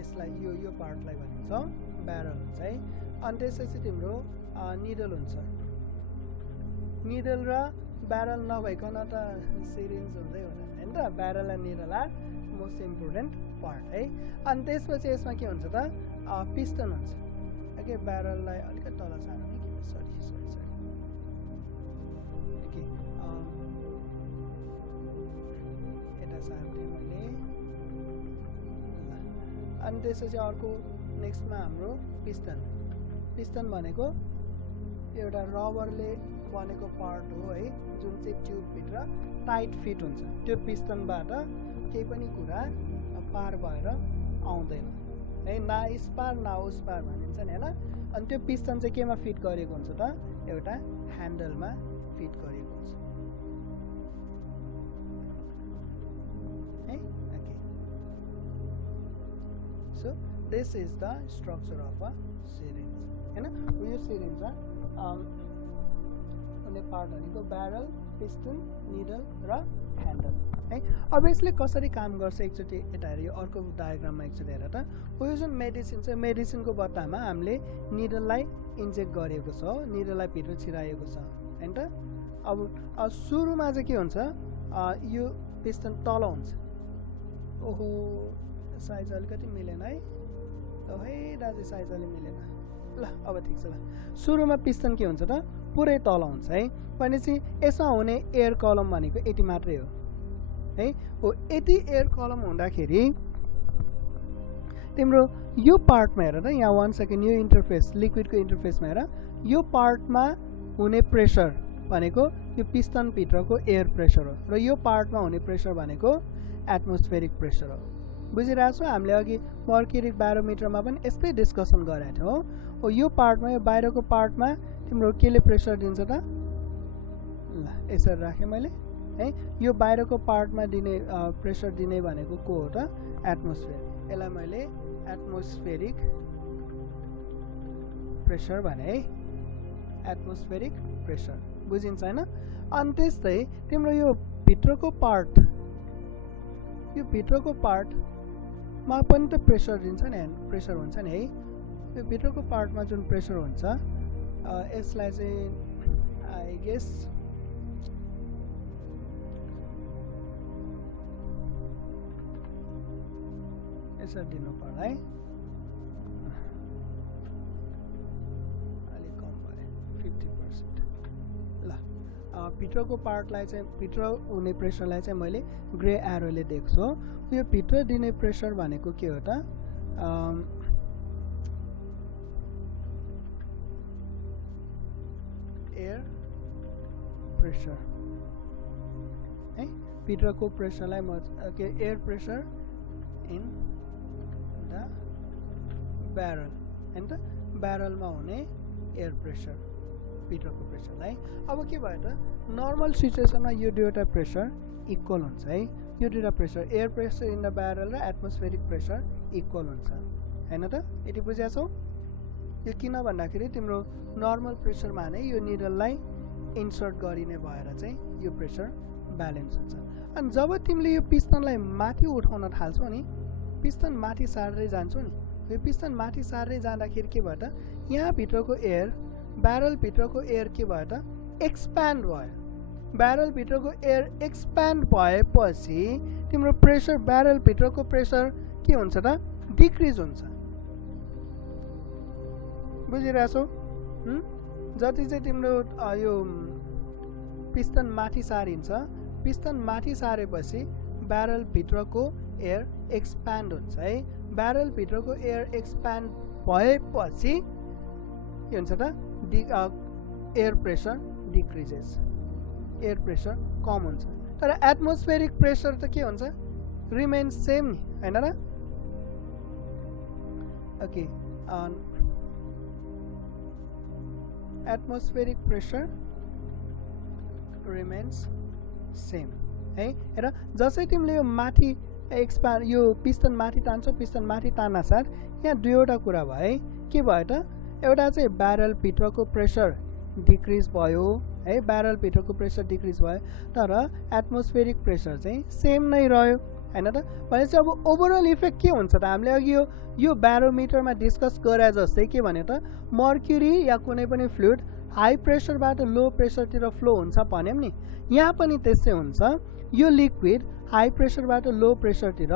यसलाई यो पार्टलाई भनिन्छ ब्यारल हुन्छ है अनि त्यसपछि तिम्रो निडल हुन्छ निडल र ब्यारल नभइकन त सिरिन्ज हुँदै हुँदैन हैन त barrel and needle are most important part है अनि त्यसपछि यसमा के हुन्छ त पिस्टन हुन्छ ओके ब्यारललाई अलिकति तल सार्नु नि सरी ओके यता सार्दै मैले अनि त्यसपछि अर्को नेक्स्टमा हाम्रो पिस्टन भनेको एउटा रबरले बनेको पार्ट हो है जुन चाहिँ ट्युब भित्र टाइट फिट हुन्छ त्यो पिस्टनबाट केही पनि कुरा पार भएर आउँदैन है ना इस पार ना उस पार भनिन्छ नि हैन अनि त्यो पिस्टन चाहिँ केमा फिट गरेको हुन्छ त एउटा ह्यान्डलमा फिट गरेको हुन्छ है okay so this is the structure of a syringe हैन यो सिरिन्ज अनि पार्ट भनेको ब्यारल पिस्टन निडल र ह्यान्डल है अब यसले कसरी काम गर्छ एकचोटि यता हेर यो अर्को डायग्राममा एकचोटि हेर त यो जुन मेडिसिन छ मेडिसिनको बट्टामा हामीले निडललाई इन्जेक्ट गरेको छ निडललाई भित्र छिराएको छ हैन त अब सुरुमा चाहिँ के हुन्छ यो पिस्टन तल हुन्छ ओहो साइज अलिकति मिलेन है है दाजु साइज अलि मिलेन ल अब ठिक छ ल सुरुमा पिस्टन के हुन्छ त पुरै तल हुन्छ है भनेपछि यसमा हुने एयर कलम भनेको यति मात्रै हो है हो यति एयर कलम हुँदाखेरि तिम्रो यो पार्टमा हेर त यहाँ 1 सेकेन्ड यो इन्टरफेस लिक्विडको इन्टरफेसमा हेर यो पार्टमा हुने प्रेसर भनेको यो पिस्टन भित्रको एयर प्रेसर हो र यो पार्टमा हुने प्रेसर भनेको एटमोस्फेरिक प्रेसर हो बुझिरहेको छौ हामीले अघि मर्क्युरी ब्यारोमिटरमा पनि यस्तै डिस्कसन गरेका थियौ हो यो पार्टमा यो बाहिरको पार्टमा तिम्रो केले प्रेसर दिन्छ त ल यसरी राखे मैले है यो बाहिरको पार्टमा दिने प्रेसर दिने भनेको को हो त एटमोस्फियर यसलाई मैले एटमोस्फेरिक प्रेसर भने है एटमोस्फेरिक प्रेसर बुझिन्छ हैन अनि त्यस्तै तिम्रो यो भित्रको पार्टमा पनि त प्रेसर दिन्छ नि प्रेसर हुन्छ नि है यो भित्रको पार्टमा जुन प्रेसर हुन्छ यसलाई चाहिँ आई गेस यसरी दिनु पर्ला है अलिक कम भयो 50% ल भित्रको पार्टलाई चाहिँ भित्र हुने प्रेसरलाई चाहिँ मैले ग्रे एरोले देख्छु यो भित्र दिने प्रेसर भनेको के हो त एयर प्रेसर है भित्रको प्रेसरलाई म air pressure in the barrel हैन त ब्यारलमा हुने एयर प्रेसर भित्रको प्रेसरलाई अब के भयो त नर्मल सिचुएसनमा यो दुईवटा प्रेसर इक्वल हुन्छ है यो दुईवटा pressure air pressure in the barrel र एटमोस्फेरिक प्रेसर इक्वल हुन्छ हैन त यति बुझ्या छौ यो किन भन्दाखेरि तिम्रो नर्मल प्रेसरमा नै यो निडललाई इन्सर्ट गरिने भएर चाहिँ यो प्रेसर ब्यालेन्स हुन्छ अनि जब तिमीले यो पिस्टनलाई माथि उठाउन थाल्छौ नि पिस्टन माथि सार्दै जान्छौ नि यो पिस्टन माथि सार्दै जाँदाखेरि के भयो त यहाँ भित्रको एयर ब्यारल भित्रको एयर के भयो त एक्सप्यान्ड भयो ब्यारल भित्रको एयर एक्सप्यान्ड भएपछि तिम्रो प्रेसर ब्यारल भित्रको प्रेसर के हुन्छ त डिक्रिज हुन्छ बुझिरहेछौ जति चाहिँ तिम्रो यो पिस्टन माथि सारिन्छ पिस्टन माथि सारेपछि ब्यारल भित्रको एयर एक्सप्यान्ड हुन्छ है ब्यारल भित्रको एयर एक्सप्यान्ड भएपछि के हुन्छ त air pressure decreases air pressure कम हुन्छ तर एटमोस्फेरिक प्रेसर त के हुन्छ रिमेन्स सेम नि हैन र okay atmospheric pressure remains same है हेर जसै तिमीले यो माथि एक्सप्यान्ड यो पिस्टन माथि तान्छौ पिस्टन माथि तान्नासाथ यहाँ दुईवटा कुरा भयो है के भयो त एउटा चाहिँ ब्यारल भित्रको प्रेसर डिक्रिज भयो है ब्यारल भित्रको प्रेसर डिक्रिज भयो तर एटमोस्फेरिक प्रेसर चाहिँ सेम नै रह्यो हैन त भनेपछि अब ओभरअल इफेक्ट के हुन्छ त हामीले अघि यो ब्यारोमिटरमा डिस्कस गरे जस्तै के भने त मर्क्युरी या कुनै पनि फ्लुइड हाई प्रेसरबाट लो प्रेसरतिर फ्लो हुन्छ भन्यौं नि यहाँ पनि त्यस्तै हुन्छ यो लिक्विड हाई प्रेसरबाट लो प्रेसरतिर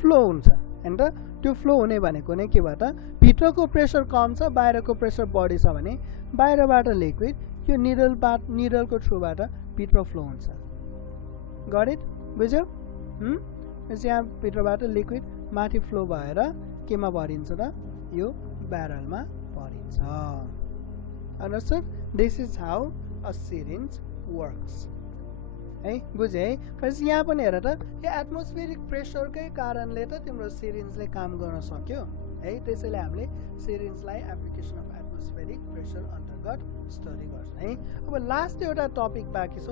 फ्लो हुन्छ हैन त त्यो फ्लो हुने भनेको नै के भयो त भित्रको प्रेसर कम छ बाहिरको प्रेसर बढी छ भने बाहिरबाट लिक्विड यो निडलको थ्रुबाट भित्र फ्लो हुन्छ गट इट बुझ्यौ यहाँ भित्रबाट लिक्विड माथि फ्लो भएर केमा भरिन्छ त यो ब्यारलमा भरिन्छ understood this is how a syringe works है बुझे है पछि यहाँ पनि हेर त यो एटमोस्फेरिक प्रेसरकै कारणले त तिम्रो सिरिन्जले काम गर्न सक्यो है त्यसैले हामीले सिरिन्जलाई एप्लिकेसन अफ एटमोस्फेरिक प्रेसर अन्तर्गत स्टडी गर्छौं है अब लास्ट एउटा टपिक बाँकी छ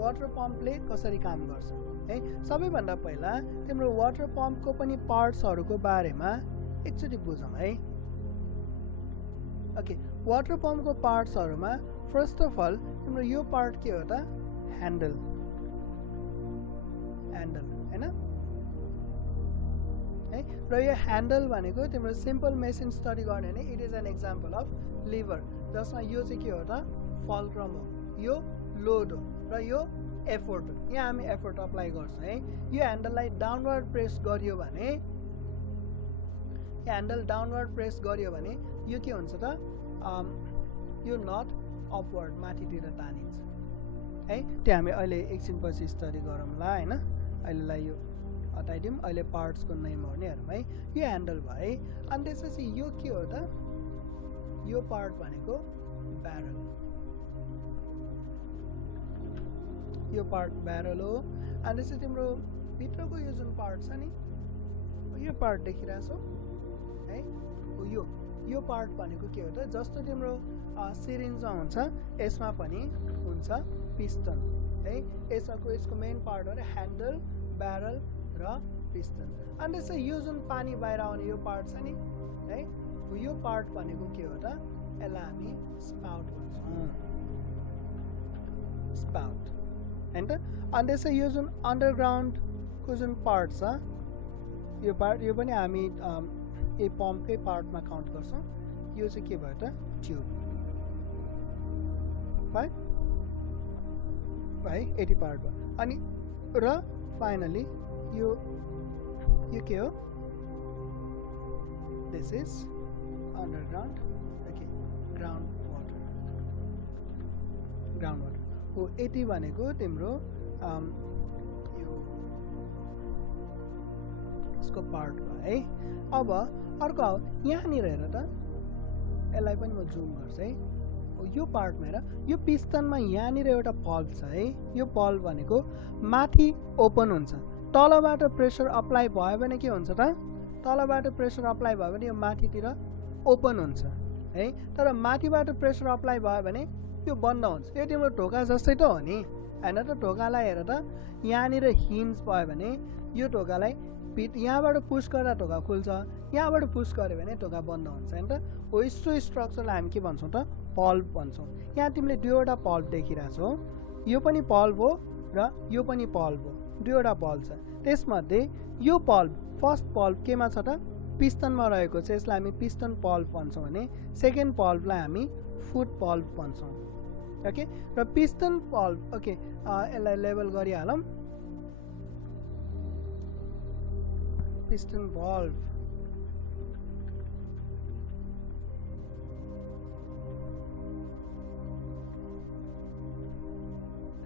वाटर पम्पले कसरी काम गर्छ है सबैभन्दा पहिला तिम्रो वाटर पम्पको पनि पार्ट्सहरुको बारेमा एकचोटी बुझौं है okay water पम्पको पार्ट्सहरुमा first of all तिम्रो यो पार्ट के हो त ह्यान्डल हैन है र यो ह्यान्डल भनेको तिम्रो सिम्पल मेसिन स्टडी गर्ने भने it is an example of lever जसमा यो चाहिँ के हो त फल्क्रम हो यो लोड हो र यो एफोर्ट हो यहाँ हामी एफोर्ट अप्लाई गर्छौं है यो ह्यान्डललाई डाउनवर्ड प्रेस गरियो भने ह्यान्डल डाउनवर्ड प्रेस गरियो भने यो के हुन्छ त यो नट अपवर्ड माथितिर तानिन्छ है त्यो हामी अहिले एकछिनपछि स्टडी गरौँला हैन अहिलेलाई यो हटाइदिउँ अहिले पार्ट्सको नेम हेर्नेहरुमा है यो ह्यान्डल भयो अनि त्यसपछि यो के हो त यो पार्ट भनेको ब्यारल यो पार्ट ब्यारल हो अनि त्यसपछि तिम्रो भित्रको यो जुन पार्ट छ नि यो पार्ट देखिरहेछौ है यो पार्ट भनेको के हो त जस्तो तिम्रो सिरिन्जमा हुन्छ यसमा पनि हुन्छ पिस्टन है यसको मेन पार्टहरु ह्यान्डल ब्यारल र पिस्टन अनि त्यसै यो जुन पानी बाहिर आउने यो पार्ट छ नि है यो पार्ट भनेको के हो त यसलाई हामी स्पाउट भन्छौं स्पाउट हैन त अनि त्यसै यो जुन अन्डरग्राउन्ड को जुन पार्ट छ यो पार्ट यो पनि हामी ए पम्पकै पार्टमा काउन्ट गर्छौं यो चाहिँ के भयो त ट्युब right भाइ 80 पार्ट भयो अनि र फाइनली यो के हो this is underground okay ground water हो 80 भनेको तिम्रो यो यसको पार्ट भयो है अब अर्को हो यहाँनिर हेर त यसलाई पनि म जुम गर्छु है यो पार्टमा हेर यो पिस्टनमा यहाँनिर एउटा पल्भ छ है यो पल्भ भनेको माथि ओपन हुन्छ तलबाट प्रेसर अप्लाई भयो भने के हुन्छ त तलबाट प्रेसर अप्लाई भयो भने यो माथितिर ओपन हुन्छ है तर माथिबाट प्रेसर अप्लाई भयो भने यो बन्द हुन्छ यो तिम्रो ढोका जस्तै त हो नि हैन त ढोकालाई हेर त यहाँनिर हिन्ज भयो भने यो ढोकालाई यहाँबाट पुश गर्दा ढोका खुल्छ यहाँबाट पुश गर्यो भने ढोका बन्द हुन्छ हैन त हो यस्तो स्ट्रक्चरलाई हामी के भन्छौं त पल्भ भन्छौं यहाँ तिमीले दुईवटा पल्भ देखिरहेछौ यो पनि पल्भ हो र यो पनि पल्भ हो दुईवटा पल्भ छ त्यसमध्ये यो पल्भ फर्स्ट पल्भ केमा छ त पिस्टनमा रहेको छ यसलाई हामी पिस्टन पल्भ भन्छौं भने सेकेन्ड पल्भलाई हामी फुट पल्भ भन्छौं ओके र पिस्टन पल्भ ओके यसलाई level गरिहालौं piston valve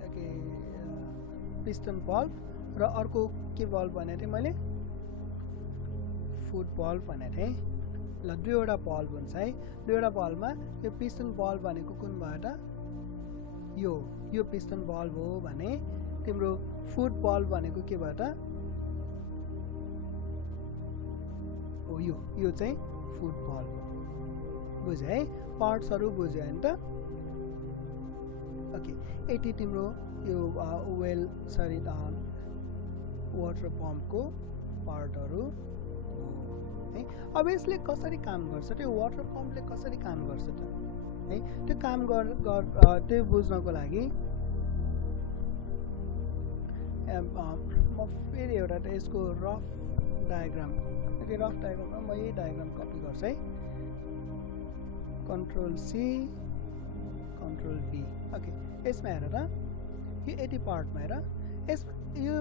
okay piston valve र अर्को के valve भनेको थिएँ मैले फुट valve भनेको थिएँ ल दुईवटा valve हुन्छ है दुईवटा valve मा यो piston valve भनेको कुन भयो त यो piston valve हो भने तिम्रो फुट valve भनेको के भयो त हो यो चाहिँ फुट valve बुझ्यो है पार्ट्सहरु बुझ्यो हैन त ओके 80 तिम्रो यो वेल सरी वाटर पम्पको पार्टहरु है अब यसले कसरी काम गर्छ त्यो वाटर पम्पले कसरी काम गर्छ त है त्यो काम त्यो बुझ्नको लागि म फेरि एउटा यसको रफ डायग्राम ओके रफ डायग्राममा म यही डायग्राम कपी गर्छु है कन्ट्रोल सी कन्ट्रोल भी ओके यसमा हेर त यो 80 पार्टमा हेर यो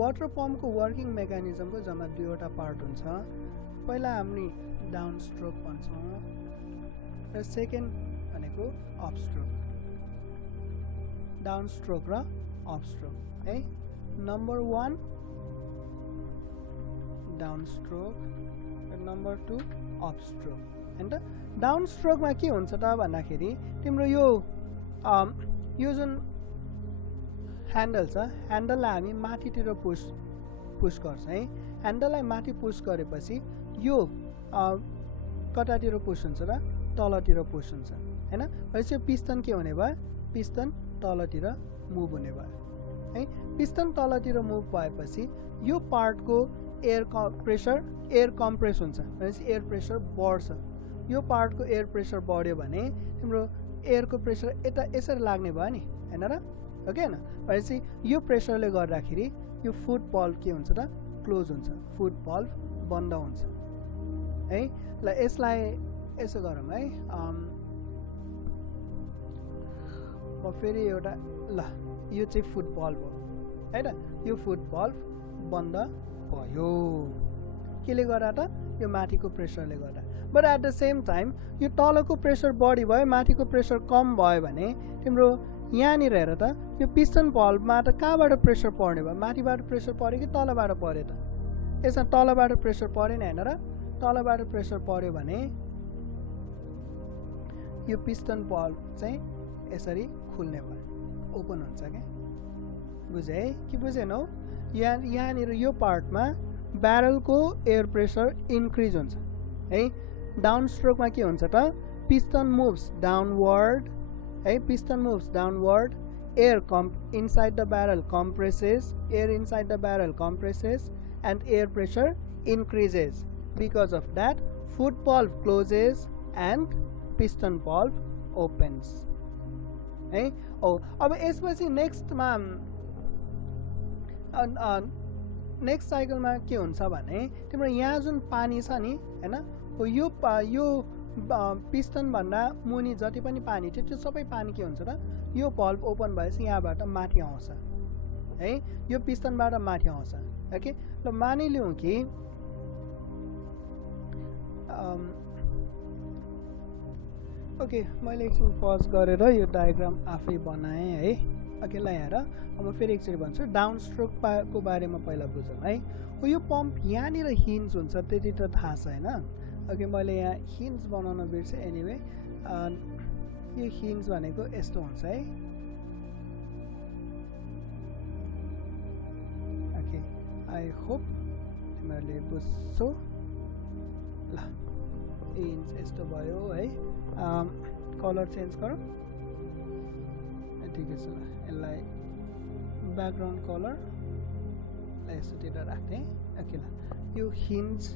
वाटर पम्पको वर्किङ मेकानिजमको जम्मा दुईवटा पार्ट हुन्छ पहिला हामी डाउन स्ट्रोक भन्छौं र सेकेन्ड भनेको अप स्ट्रोक डाउन स्ट्रोक र अप स्ट्रोक है नम्बर 1 डाउन स्ट्रोक र नम्बर 2 अप स्ट्रोक हैन त डाउन स्ट्रोकमा के हुन्छ त भन्दाखेरि तिम्रो यो जुन ह्यान्डल छ ह्यान्डललाई हामी माथितिर पुश गर्छ है ह्यान्डललाई माथि पुश गरेपछि यो कतातिर पुश हुन्छ र तलतिर पुश हुन्छ हैन भनेपछि यो पिस्टन के हुने भयो पिस्टन तलतिर मुभ हुने भयो है पिस्टन तलतिर मुभ भएपछि यो पार्टको एयर कम्प्रेस हुन्छ भनेपछि एयर प्रेसर बढ्छ यो पार्टको एयर प्रेसर बढ्यो भने तिम्रो एयरको प्रेसर यता यसरी लाग्ने भयो नि हैन र हो कि हैन भनेपछि यो प्रेसरले गर्दाखेरि यो फुट पल्भ के हुन्छ त क्लोज हुन्छ फुट पल्भ बन्द हुन्छ है ल यसलाई यसो गरौँ है म फेरि एउटा ल यो चाहिँ फुट पल्भ हो हैन यो फुट पल्भ बन्द भयो केले गर्दा त यो माथिको प्रेसरले गर्दा but at the same time यो तलको प्रेसर बढी भयो माथिको प्रेसर कम भयो भने तिम्रो यहाँनिर हेर त यो पिस्टन पल्भमा त कहाँबाट प्रेसर पर्ने भयो माथिबाट प्रेसर पर्यो कि तलबाट पर्यो त यसमा तलबाट प्रेसर परेन हैन र तलबाट प्रेसर पर्यो भने यो पिस्टन पल्भ चाहिँ यसरी खुल्ने भयो ओपन हुन्छ के बुझे है कि बुझेनौ यहाँनिर यो पार्टमा ब्यारलको एयर प्रेसर इन्क्रिज हुन्छ है डाउन स्ट्रोकमा के हुन्छ त पिस्टन मुभ्स डाउनवर्ड है piston moves downward air inside the barrel compresses, air inside the barrel compresses, and air pressure increases. Because of that, foot valve closes and piston valve opens. है अब यसपछि नेक्स्टमा next साइकलमा के हुन्छ भने तिम्रो यहाँ जुन पानी छ नि हैन यो पिस्टन भन्दा मुनि जति पनि पानी थियो त्यो सबै पानी के हुन्छ र यो भल्भ ओपन भएपछि यहाँबाट माथि आउँछ है यो पिस्टनबाट माथि आउँछ ओके ल मानिलिउँ कि ओके मैले एकछिन पज गरेर यो डायग्राम आफै बनाएँ है ओके ल हेर अब म फेरि एकचोटि भन्छु डाउन स्ट्रोक को बारेमा पहिला बुझौँ है यो पम्प यहाँनिर हिन्ज हुन्छ त्यति त थाहा छ हैन ओके मैले यहाँ हिन्ज बनाउन बिर्सेँ एनिवे यो हिन्ज भनेको यस्तो हुन्छ है ओके आई होप तिमीहरूले बुझ्छौ ल हिन्ज यस्तो भयो है कलर चेन्ज गरौँ ठिकै छ ल यसलाई ब्याकग्राउन्ड कलर यस्तोतिर राख्ने ओके ल यो हिन्ज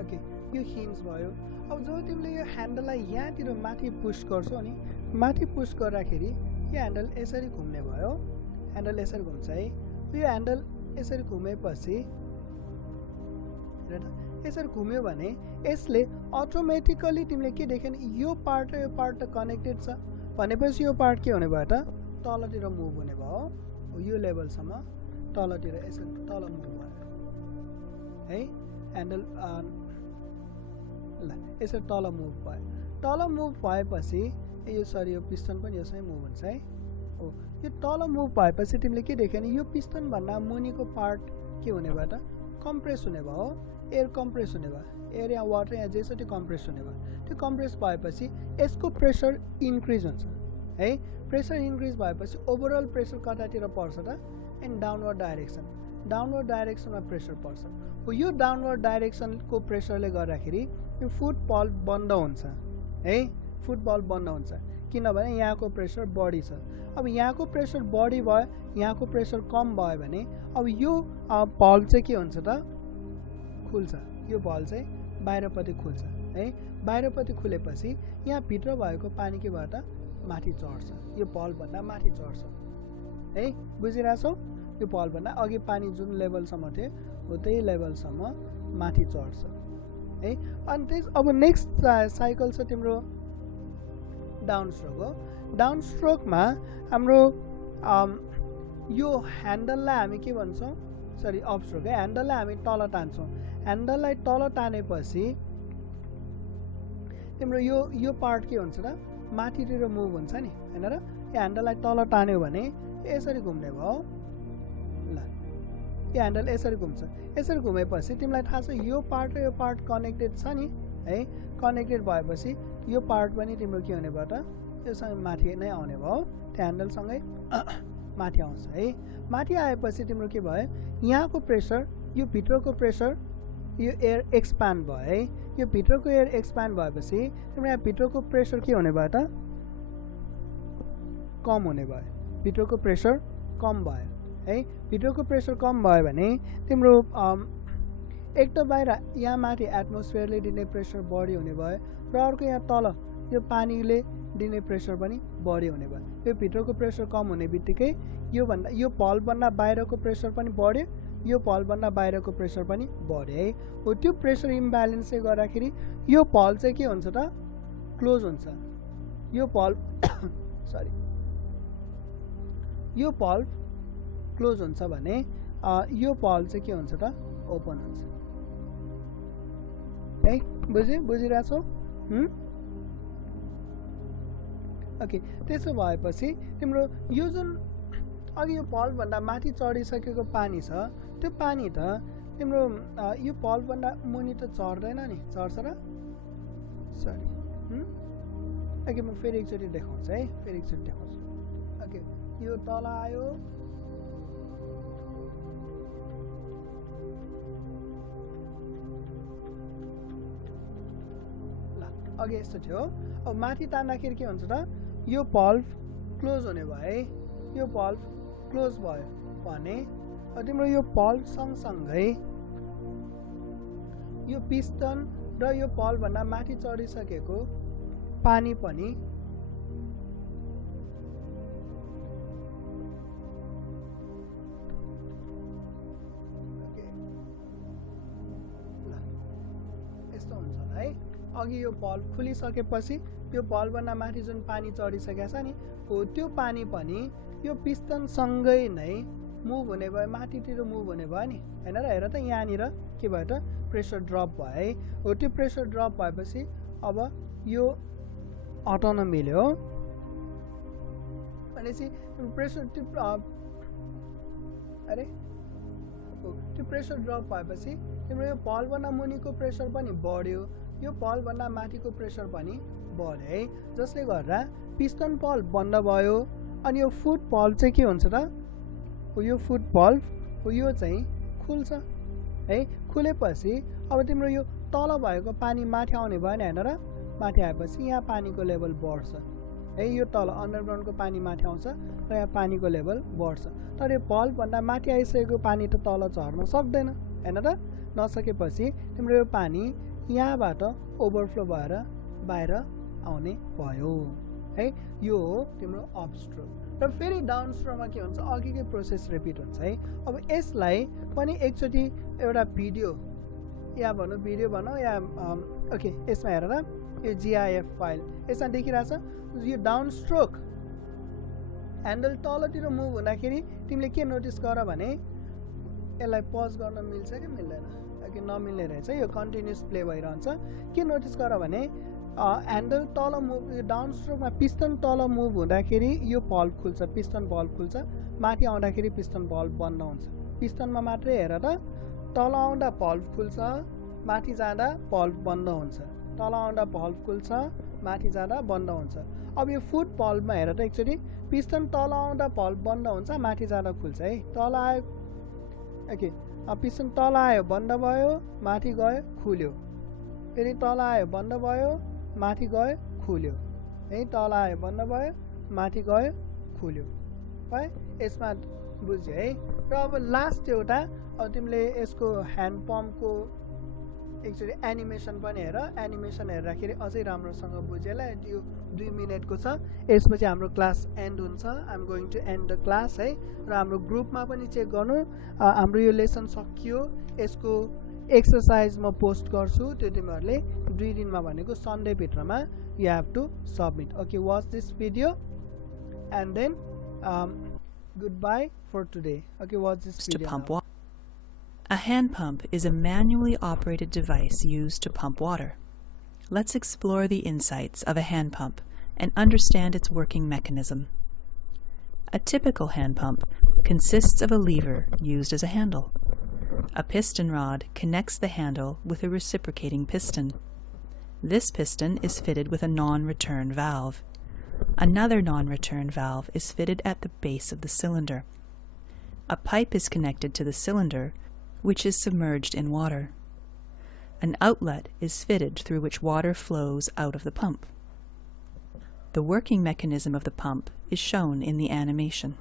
ओके यो हिन्ज भयो अब जब तिमीले यो ह्यान्डललाई यहाँतिर माथि पुश गर्छौ नि माथि पुश गर्दाखेरि यो ह्यान्डल यसरी घुम्ने भयो ह्यान्डल यसरी घुम्छ है यो ह्यान्डल यसरी घुमेपछि यसरी घुम्यो भने यसले अटोमेटिकली तिमीले के देख्यो नि यो पार्ट र यो पार्ट त कनेक्टेड छ भनेपछि यो पार्ट के हुने भयो त तलतिर मुभ हुने भयो यो लेभलसम्म तलतिर यसरी तल मुभ भयो है ह्यान्डल ल यसरी तल मुभ भयो तल मुभ भएपछि यो सरी यो पिस्टन पनि यसै मुभ हुन्छ है हो यो तल मुभ भएपछि तिमीले के देख्यो नि यो पिस्टन भन्दा मुनिको पार्ट के हुने भयो त कम्प्रेस हुने भयो एयर कम्प्रेस हुने भयो एयर या वाटर या जेसरी कम्प्रेस हुने भयो त्यो कम्प्रेस भएपछि यसको प्रेसर इन्क्रिज हुन्छ है प्रेसर इन्क्रिज भएपछि ओभरअल प्रेसर कतातिर पर्छ त इन डाउनवर्ड डाइरेक्सनमा प्रेसर पर्छ हो यो डाउनवर्ड डाइरेक्सनको प्रेसरले गर्दाखेरि यो फुट बल्ब बन्द हुन्छ है फुट बल्ब बन्द हुन्छ किनभने यहाँको प्रेसर बढी छ अब यहाँको प्रेसर बढी भयो यहाँको प्रेसर कम भयो भने अब यो बल्ब चाहिँ के हुन्छ त खुल्छ यो बल्ब चाहिँ बाहिरपट्टि खुल्छ है बाहिरपट्टि खुलेपछि यहाँ भित्र भएको पानी के भयो त माथि चढ्छ यो बल्ब भन्दा माथि चढ्छ है बुझिरहेछौ यो बल्ब भन्दा अघि पानी जुन लेभलसम्म थियो हो त्यही लेभलसम्म माथि चढ्छ है अनि त्यस अब नेक्स्ट साइकल छ तिम्रो डाउन स्ट्रोक हो डाउन स्ट्रोकमा हाम्रो यो ह्यान्डललाई हामी के भन्छौँ सरी अप स्ट्रोक है ह्यान्डललाई हामी तल तान्छौँ ह्यान्डललाई तल तानेपछि तिम्रो यो पार्ट के हुन्छ त माथितिर मुभ हुन्छ नि हैन र यो ह्यान्डललाई तल तान्यो भने यसरी घुम्ने भयो ल यो ह्यान्डल यसरी घुम्छ यसरी घुमेपछि तिमीलाई थाहा छ यो पार्ट र यो पार्ट कनेक्टेड छ नि है कनेक्टेड भएपछि यो पार्ट पनि तिम्रो के हुने भयो त योसँग माथि नै आउने भयो त्यो ह्यान्डलसँगै माथि आउँछ है माथि आएपछि तिम्रो के भयो यहाँको प्रेसर यो भित्रको प्रेसर यो एयर एक्सपान्ड भयो है यो भित्रको एयर एक्सपान्ड भएपछि तिम्रो यहाँ भित्रको प्रेसर के हुने भयो त कम हुने भयो भित्रको प्रेसर कम भयो है भित्रको प्रेसर कम भयो भने तिम्रो एक त बाहिर यहाँ माथि एटमोस्फियरले दिने प्रेसर बढी हुने भयो र अर्को यहाँ तल यो पानीले दिने प्रेसर पनि बढी हुने भयो यो भित्रको प्रेसर कम हुने बित्तिकै यो बल्बभन्दा बाहिरको प्रेसर पनि बढ्यो यो बल्बभन्दा बाहिरको प्रेसर पनि बढ्यो है हो त्यो प्रेसर इम्ब्यालेन्सले गर्दाखेरि यो बल्ब चाहिँ के हुन्छ त क्लोज हुन्छ यो बल्ब सरी यो बल्ब क्लोज हुन्छ भने यो बल्ब चाहिँ के हुन्छ त ओपन हुन्छ है बुझिरहेछौ ओके त्यसो भएपछि तिम्रो यो जुन अघि यो बल्ब भन्दा माथि चढिसकेको पानी छ त्यो पानी त तिम्रो यो बल्ब भन्दा मुनि त चढ्दैन नि चढ्छ र सरी ओके म फेरि एकचोटि देखाउँछु है फेरि एकचोटि देखाउँछु ओके यो तल आयो ल अघि यस्तो थियो अब माथि तान्दाखेरि के हुन्छ त यो valve क्लोज हुने भयो है, यो valve क्लोज भयो भने तिम्रो यो valve सँगसँगै यो पिस्टन र यो valve भन्दा माथि चढिसकेको पानी पनि यस्तो हुन्छ है। अघि यो valve खुलिसकेपछि यो valve भन्दा माथि जुन पानी चढिसकेको छ नि हो त्यो पानी पनि यो पिस्टन सँगै नै मुभ हुने भयो, माथितिर मुभ हुने भयो नि हैन र। हेर त यहाँनिर के भयो त प्रेसर ड्रप भयो है। हो त्यो प्रेसर ड्रप भएपछि अब यो हटाउन मिल्यो भनेपछि प्रेसर त्यो प्रेसर ड्रप भएपछि तिम्रो यो valve भन्दा मुनिको प्रेसर पनि बढ्यो, यो valve भन्दा माथिको प्रेसर पनि बढ्यो है, जसले गर्दा पिस्टन valve बन्द भयो। अनि यो फुट valve चाहिँ के हुन्छ त, यो फुट valve हो यो चाहिँ खुल्छ है। खुलेपछि अब तिम्रो यो तल भएको पानी माथि आउने भयो नि हैन र। माथि आएपछि यहाँ पानीको लेभल बढ्छ है, यो तल अन्डरग्राउन्डको पानी माथि आउँछ र यहाँ पानीको लेभल बढ्छ। तर यो valve भन्दा माथि आइसकेको पानी त तल झर्न सक्दैन हैन त। नसकेपछि तिम्रो यो पानी यहाँबाट ओभरफ्लो भएर बाहिर आउने भयो है। यो हो तिम्रो अपस्ट्रोक। र फेरि डाउनस्ट्रोकमा के हुन्छ, अघिकै प्रोसेस रिपिट हुन्छ है। अब यसलाई पनि एकचोटि एउटा भिडियो या भनौँ भिडियो भनौँ या ओके यसमा हेर त यो GIF फाइल यसमा देखिरहेछ। यो डाउनस्ट्रोक ह्यान्डल तलतिर मुभ हुँदाखेरि तिमीले के नोटिस गर भने यसलाई पज गर्न मिल्छ कि मिल्दैन, कि नमिल्ने रहेछ, यो कन्टिन्युस प्ले भइरहन्छ। के नोटिस गर भने ह्यान्डल तल मुभ, यो डाउनस्ट्रोकमा पिस्टन तल मुभ हुँदाखेरि यो valve खुल्छ, पिस्टन valve खुल्छ, माथि आउँदाखेरि पिस्टन valve बन्द हुन्छ। पिस्टनमा मात्रै हेर त, तल आउँदा valve खुल्छ, माथि जाँदा valve बन्द हुन्छ, तल आउँदा valve खुल्छ, माथि जाँदा बन्द हुन्छ। अब यो फुट valveमा हेर त एकचोटि, पिस्टन तल आउँदा valve बन्द हुन्छ, माथि जाँदा खुल्छ है। तल आयो ओके, पिस्टन तल आयो बन्द भयो, माथि गयो खुल्यो, फेरि तल आयो बन्द भयो, माथि गयो खुल्यो है, तल आयो बन्द भयो, माथि गयो खुल्यो है। यसमा बुझ्यो है। र अब लास्ट एउटा अब तिमीले यसको ह्यान्ड पम्पको एकचोटि एनिमेसन पनि हेर, एनिमेसन हेर्दाखेरि अझै राम्रोसँग बुझेला। यो 2 मिनेटको छ। यसपछि हाम्रो क्लास एन्ड हुन्छ, I am going to end the class है। र हाम्रो ग्रुपमा पनि चेक गर्नु, हाम्रो यो लेसन सकियो, यसको एक्सरसाइज म पोस्ट गर्छु, त्यो तिमीहरूले 2 दिनमा भनेको सन्डे भित्रमा you have to submit. Okay, watch this video and then goodbye for today. Okay, watch this video now. A hand pump is a manually operated device used to pump water. Let's explore the insights of a hand pump and understand its working mechanism. A typical hand pump consists of a lever used as a handle. A piston rod connects the handle with a reciprocating piston. This piston is fitted with a non-return valve. Another non-return valve is fitted at the base of the cylinder. A pipe is connected to the cylinder, which is submerged in water. An outlet is fitted through which water flows out of the pump. The working mechanism of the pump is shown in the animation.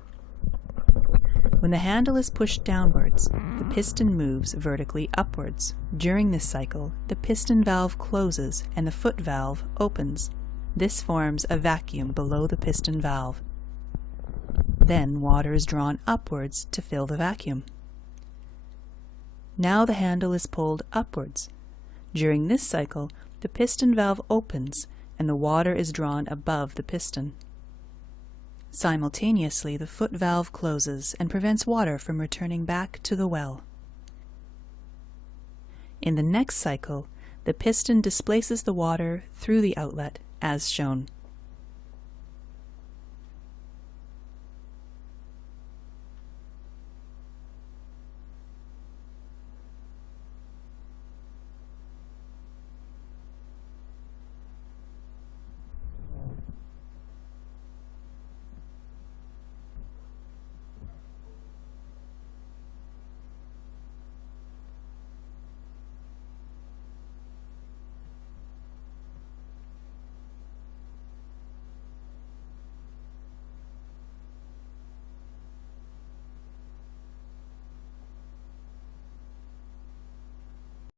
When the handle is pushed downwards, the piston moves vertically upwards. During this cycle, the piston valve closes and the foot valve opens. This forms a vacuum below the piston valve. Then water is drawn upwards to fill the vacuum. Now the handle is pulled upwards. During this cycle, the piston valve opens and the water is drawn above the piston. Simultaneously, the foot valve closes and prevents water from returning back to the well. In the next cycle, the piston displaces the water through the outlet, as shown.